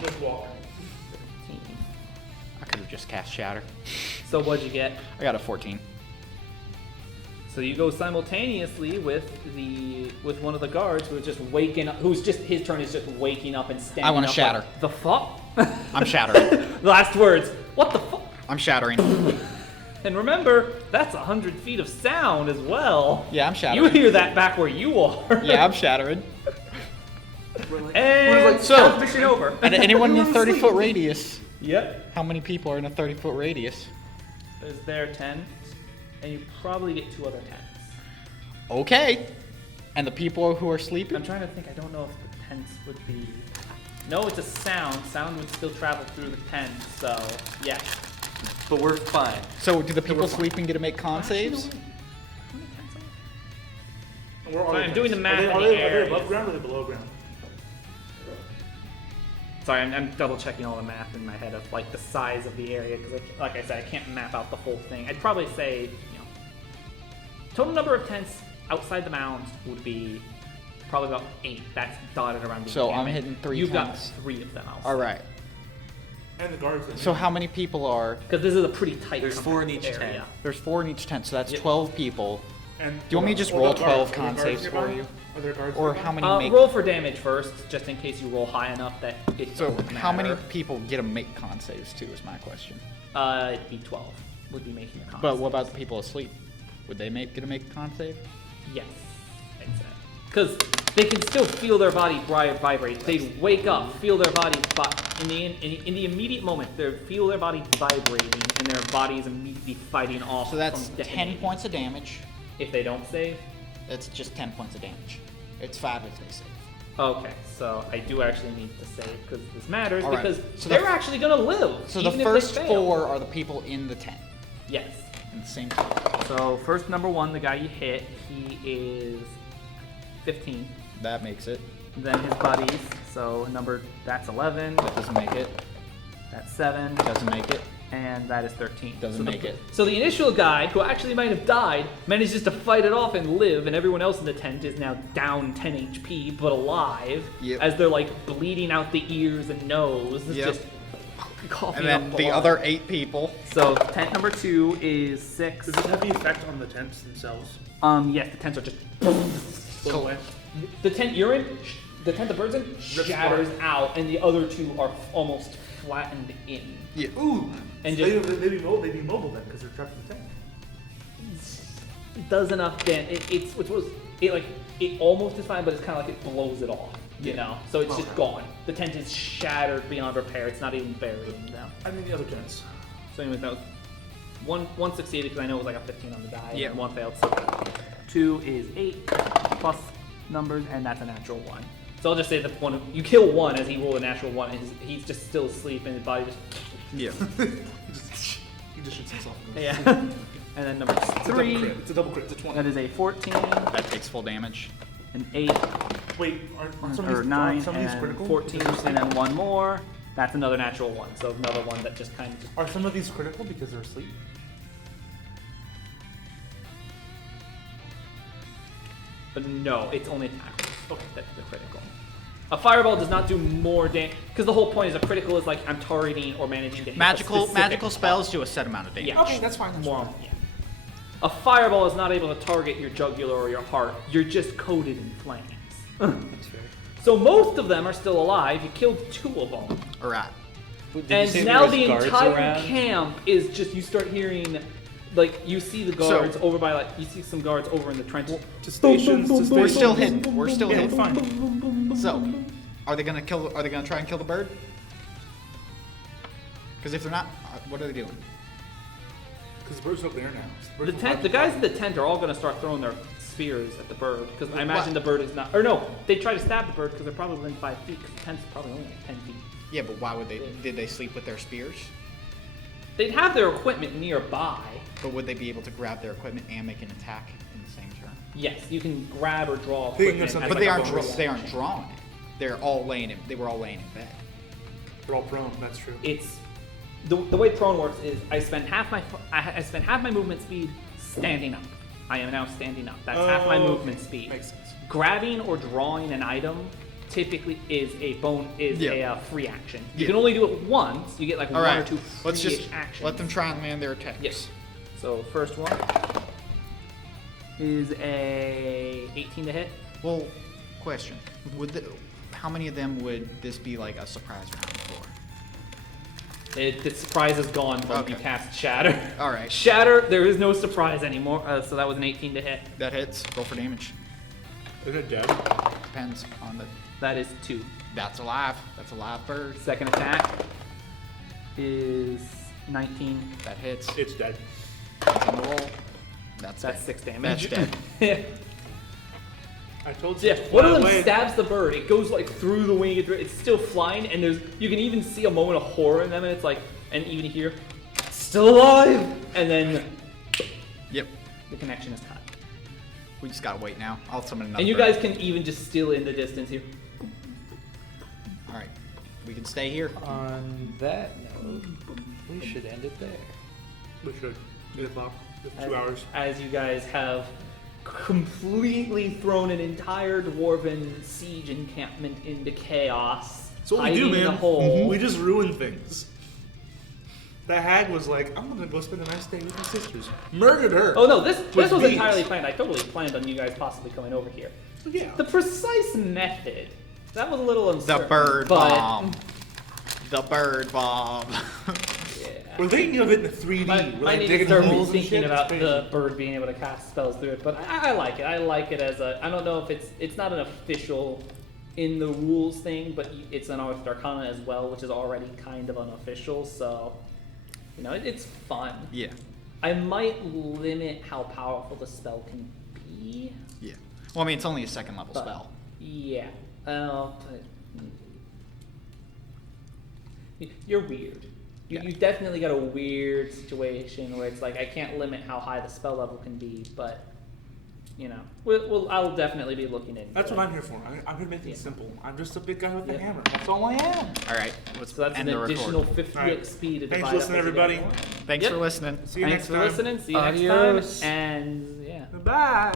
15. I could have just cast Shatter. So what'd you get? I got a 14. So you go simultaneously with one of the guards who is just waking up. Who's just his turn is just waking up and standing. I wanna up shatter. Like, the fuck? I'm shattering. Last words. What the fuck? I'm shattering. And remember, that's 100 feet of sound as well. Yeah, I'm You shattering. hear that back where you are. Yeah, I'm shattering. And So- mission over. And anyone in a 30-foot radius. Yep. How many people are in a 30-foot radius? There's their tent, and you probably get 2 other tents. Okay. And the people who are sleeping? I'm trying to think. I don't know if the tents would be. No, it's a sound. Sound would still travel through the tent. So yes. But we're fine. So do the people sleeping get to make con saves? Where are Sorry, the I'm doing tents? the math Are in they, the are they air. above ground or are they below ground? Sorry, I'm double checking all the math in my head of like the size of the area because, like I said, I can't map out the whole thing. I'd probably say, total number of tents outside the mounds would be probably about 8. That's dotted around. The So I'm encampment. hitting 3 You've tents. got 3 of them. All right. And the guards. So how many people are... Because this is a pretty tight. There's 4 in compact each area. tent. There's 4 in each tent, so that's Yep. 12 people. And Do you want me to just what roll about 12 guards? Are con there guards saves for nearby? you? Are there guards Or nearby? how many make... Roll for damage first, just in case you roll high enough that it So doesn't how many matter. people get to make con saves too is my question. It'd be 12. Would be making a con. But what about the people asleep? Would they get to make a con save? Yes, I'd say. Because they can still feel their body vibrate. They'd wake up, feel their body, in the immediate moment, they feel their body vibrating, and their body is immediately fighting off. So that's from 10 detonating. points of damage. If they don't save. That's just 10 points of damage. It's 5 if they save. Okay, so I do actually need to save because this matters All right. because So they're the- actually gonna live. So even the if first they fail. 4 are the people in the tent. Yes. In the same tent. So first number 1, the guy you hit, he is 15. That makes it. Then his buddies. So that's 11. That doesn't make it. That's 7. Doesn't make it. And that is 13. Doesn't make it. So the initial guy, who actually might have died, manages to fight it off and live, and everyone else in the tent is now down 10 HP, but alive, Yep. as they're like bleeding out the ears and nose. It's Yep. just coughing And then up the blood. other 8 people. So tent number 2 is 6. Does it have the effect on the tents themselves? Yes, the tents are just Blown away? the tent you're in, the tent the bird's in, Rips shatters apart. out, and the other 2 are almost flattened in. Yeah. Ooh. And So just- they'd be mobile then because they're trapped in the tank. It does enough damage. It almost is fine, but it's kind of like it blows it off, you know. So it's just Okay. gone. The tent is shattered beyond repair. It's not even burying them. I mean the other tents. So anyways, that was one succeeded because I know it was like a 15 on the die. Yeah. And 1 failed. So 2 is 8 plus numbers, and that's a natural 1. So I'll just say that you kill 1 as he rolled a natural 1, and he's just still asleep, and his body just Yeah. He just shoots himself. in the- yeah. And then number It's a double 3, crit. It's a double crit. It's a 20. that is a 14, That takes full damage. an 8. Wait, aren't some of Or these, 9 aren't some of these and critical? 14, and then 1 more. That's another natural 1. So another one that just kind of just. Are some of these critical because they're asleep? But no, it's only attack. Okay, that's the critical. A fireball does not do more damage because the whole point is a critical is like I'm targeting or managing to hit a Magical specific spells do a set amount of damage. Yeah. Okay, that's fine. That's More, fine. yeah. A fireball is not able to target your jugular or your heart. You're just coated in flames. That's fair. So most of them are still alive. You killed 2 of them. Alright. Did you say And there now was the guards entire around? camp is just you start hearing, like you see the guards So- over by like you see some guards over in the trench. To stations, to stations. We're still hidden. We're still Yeah, we're hidden. fine. So, are they gonna try and kill the bird? Because if they're not, what are they doing? Because the bird's up there now. The guys in the tent are all gonna start throwing their spears at the bird because I imagine the bird is not. Or no, they try to stab the bird because they're probably within 5 feet. Because the tent's probably only like 10 feet. Yeah, but why would they? Did they sleep with their spears? They'd have their equipment nearby. But would they be able to grab their equipment and make an attack in the same turn? Yes, you can grab or draw Think equipment. of something as But like they a aren't. bonus They aren't action. drawing it. They're all laying in. They were all laying in bed. They're all prone. That's true. It's the way prone works is I spend half my movement speed standing up. I am now standing up. That's half my movement speed. Makes sense. Grabbing or drawing an item typically is a free action. You Yeah. can only do it once. You get like All one right. or two Let's free just actions. let them try and land their attacks. Yes. So first one is a 18 to hit. Well, question: how many of them would this be like a surprise round for? The surprise is gone when you Okay. cast Shatter. All right. Shatter, there is no surprise anymore. So that was an 18 to hit. That hits. Roll for damage. Is it dead? Depends on the. That is 2. That's alive. That's a live bird. Second attack is 19. That hits. It's dead. That's on the roll. That's That's dead. 6 damage. That's dead. I told So you. yeah, one of them Fly away. stabs the bird. It goes like through the wing. It's still flying, and you can even see a moment of horror in them, and it's like, and even here, still alive, and then Yep. the connection is cut. We just gotta wait now. I'll summon another. And you bird. guys can even just still in the distance here. All right. We can stay here. On that note, we should end it there. We should. 8 o'clock. Just 2 As- hours. As you guys have completely thrown an entire dwarven siege encampment into chaos. That's what we do, hiding in man. a hole. We just ruin things. That hag was like, I'm gonna go spend a nice day with my sisters. Murdered her. Oh no, this With was bees. entirely planned. I totally planned on you guys possibly coming over here. Yeah. The precise method, that was a little uncertain. The bird but, bomb. The bird bomb. Yeah. We're thinking of it in 3D. My, We're my like need to digging start holes and thinking shit. about It's the crazy. bird being able to cast spells through it, but I like it. I like it as a. I don't know if it's not an official in the rules thing, but it's an Arth Arcana as well, which is already kind of unofficial. So, you know, it's fun. Yeah. I might limit how powerful the spell can be. Yeah. Well, I mean, it's only a second level But, spell. Yeah. But, you're weird. Yeah. You definitely got a weird situation where it's like I can't limit how high the spell level can be, but you know, I'll definitely be looking into That's it. what I'm here for. I'm here to make Yeah. things simple. I'm just a big guy with a Yep. hammer. That's all I am. All right. Let's So that's end an the additional record. 50 Alright. XP to Thanks divide for listening, up as you everybody. get more. Thanks Yep. for listening. See you Thanks next for time. listening. See you next Adios. time. And yeah. Bye.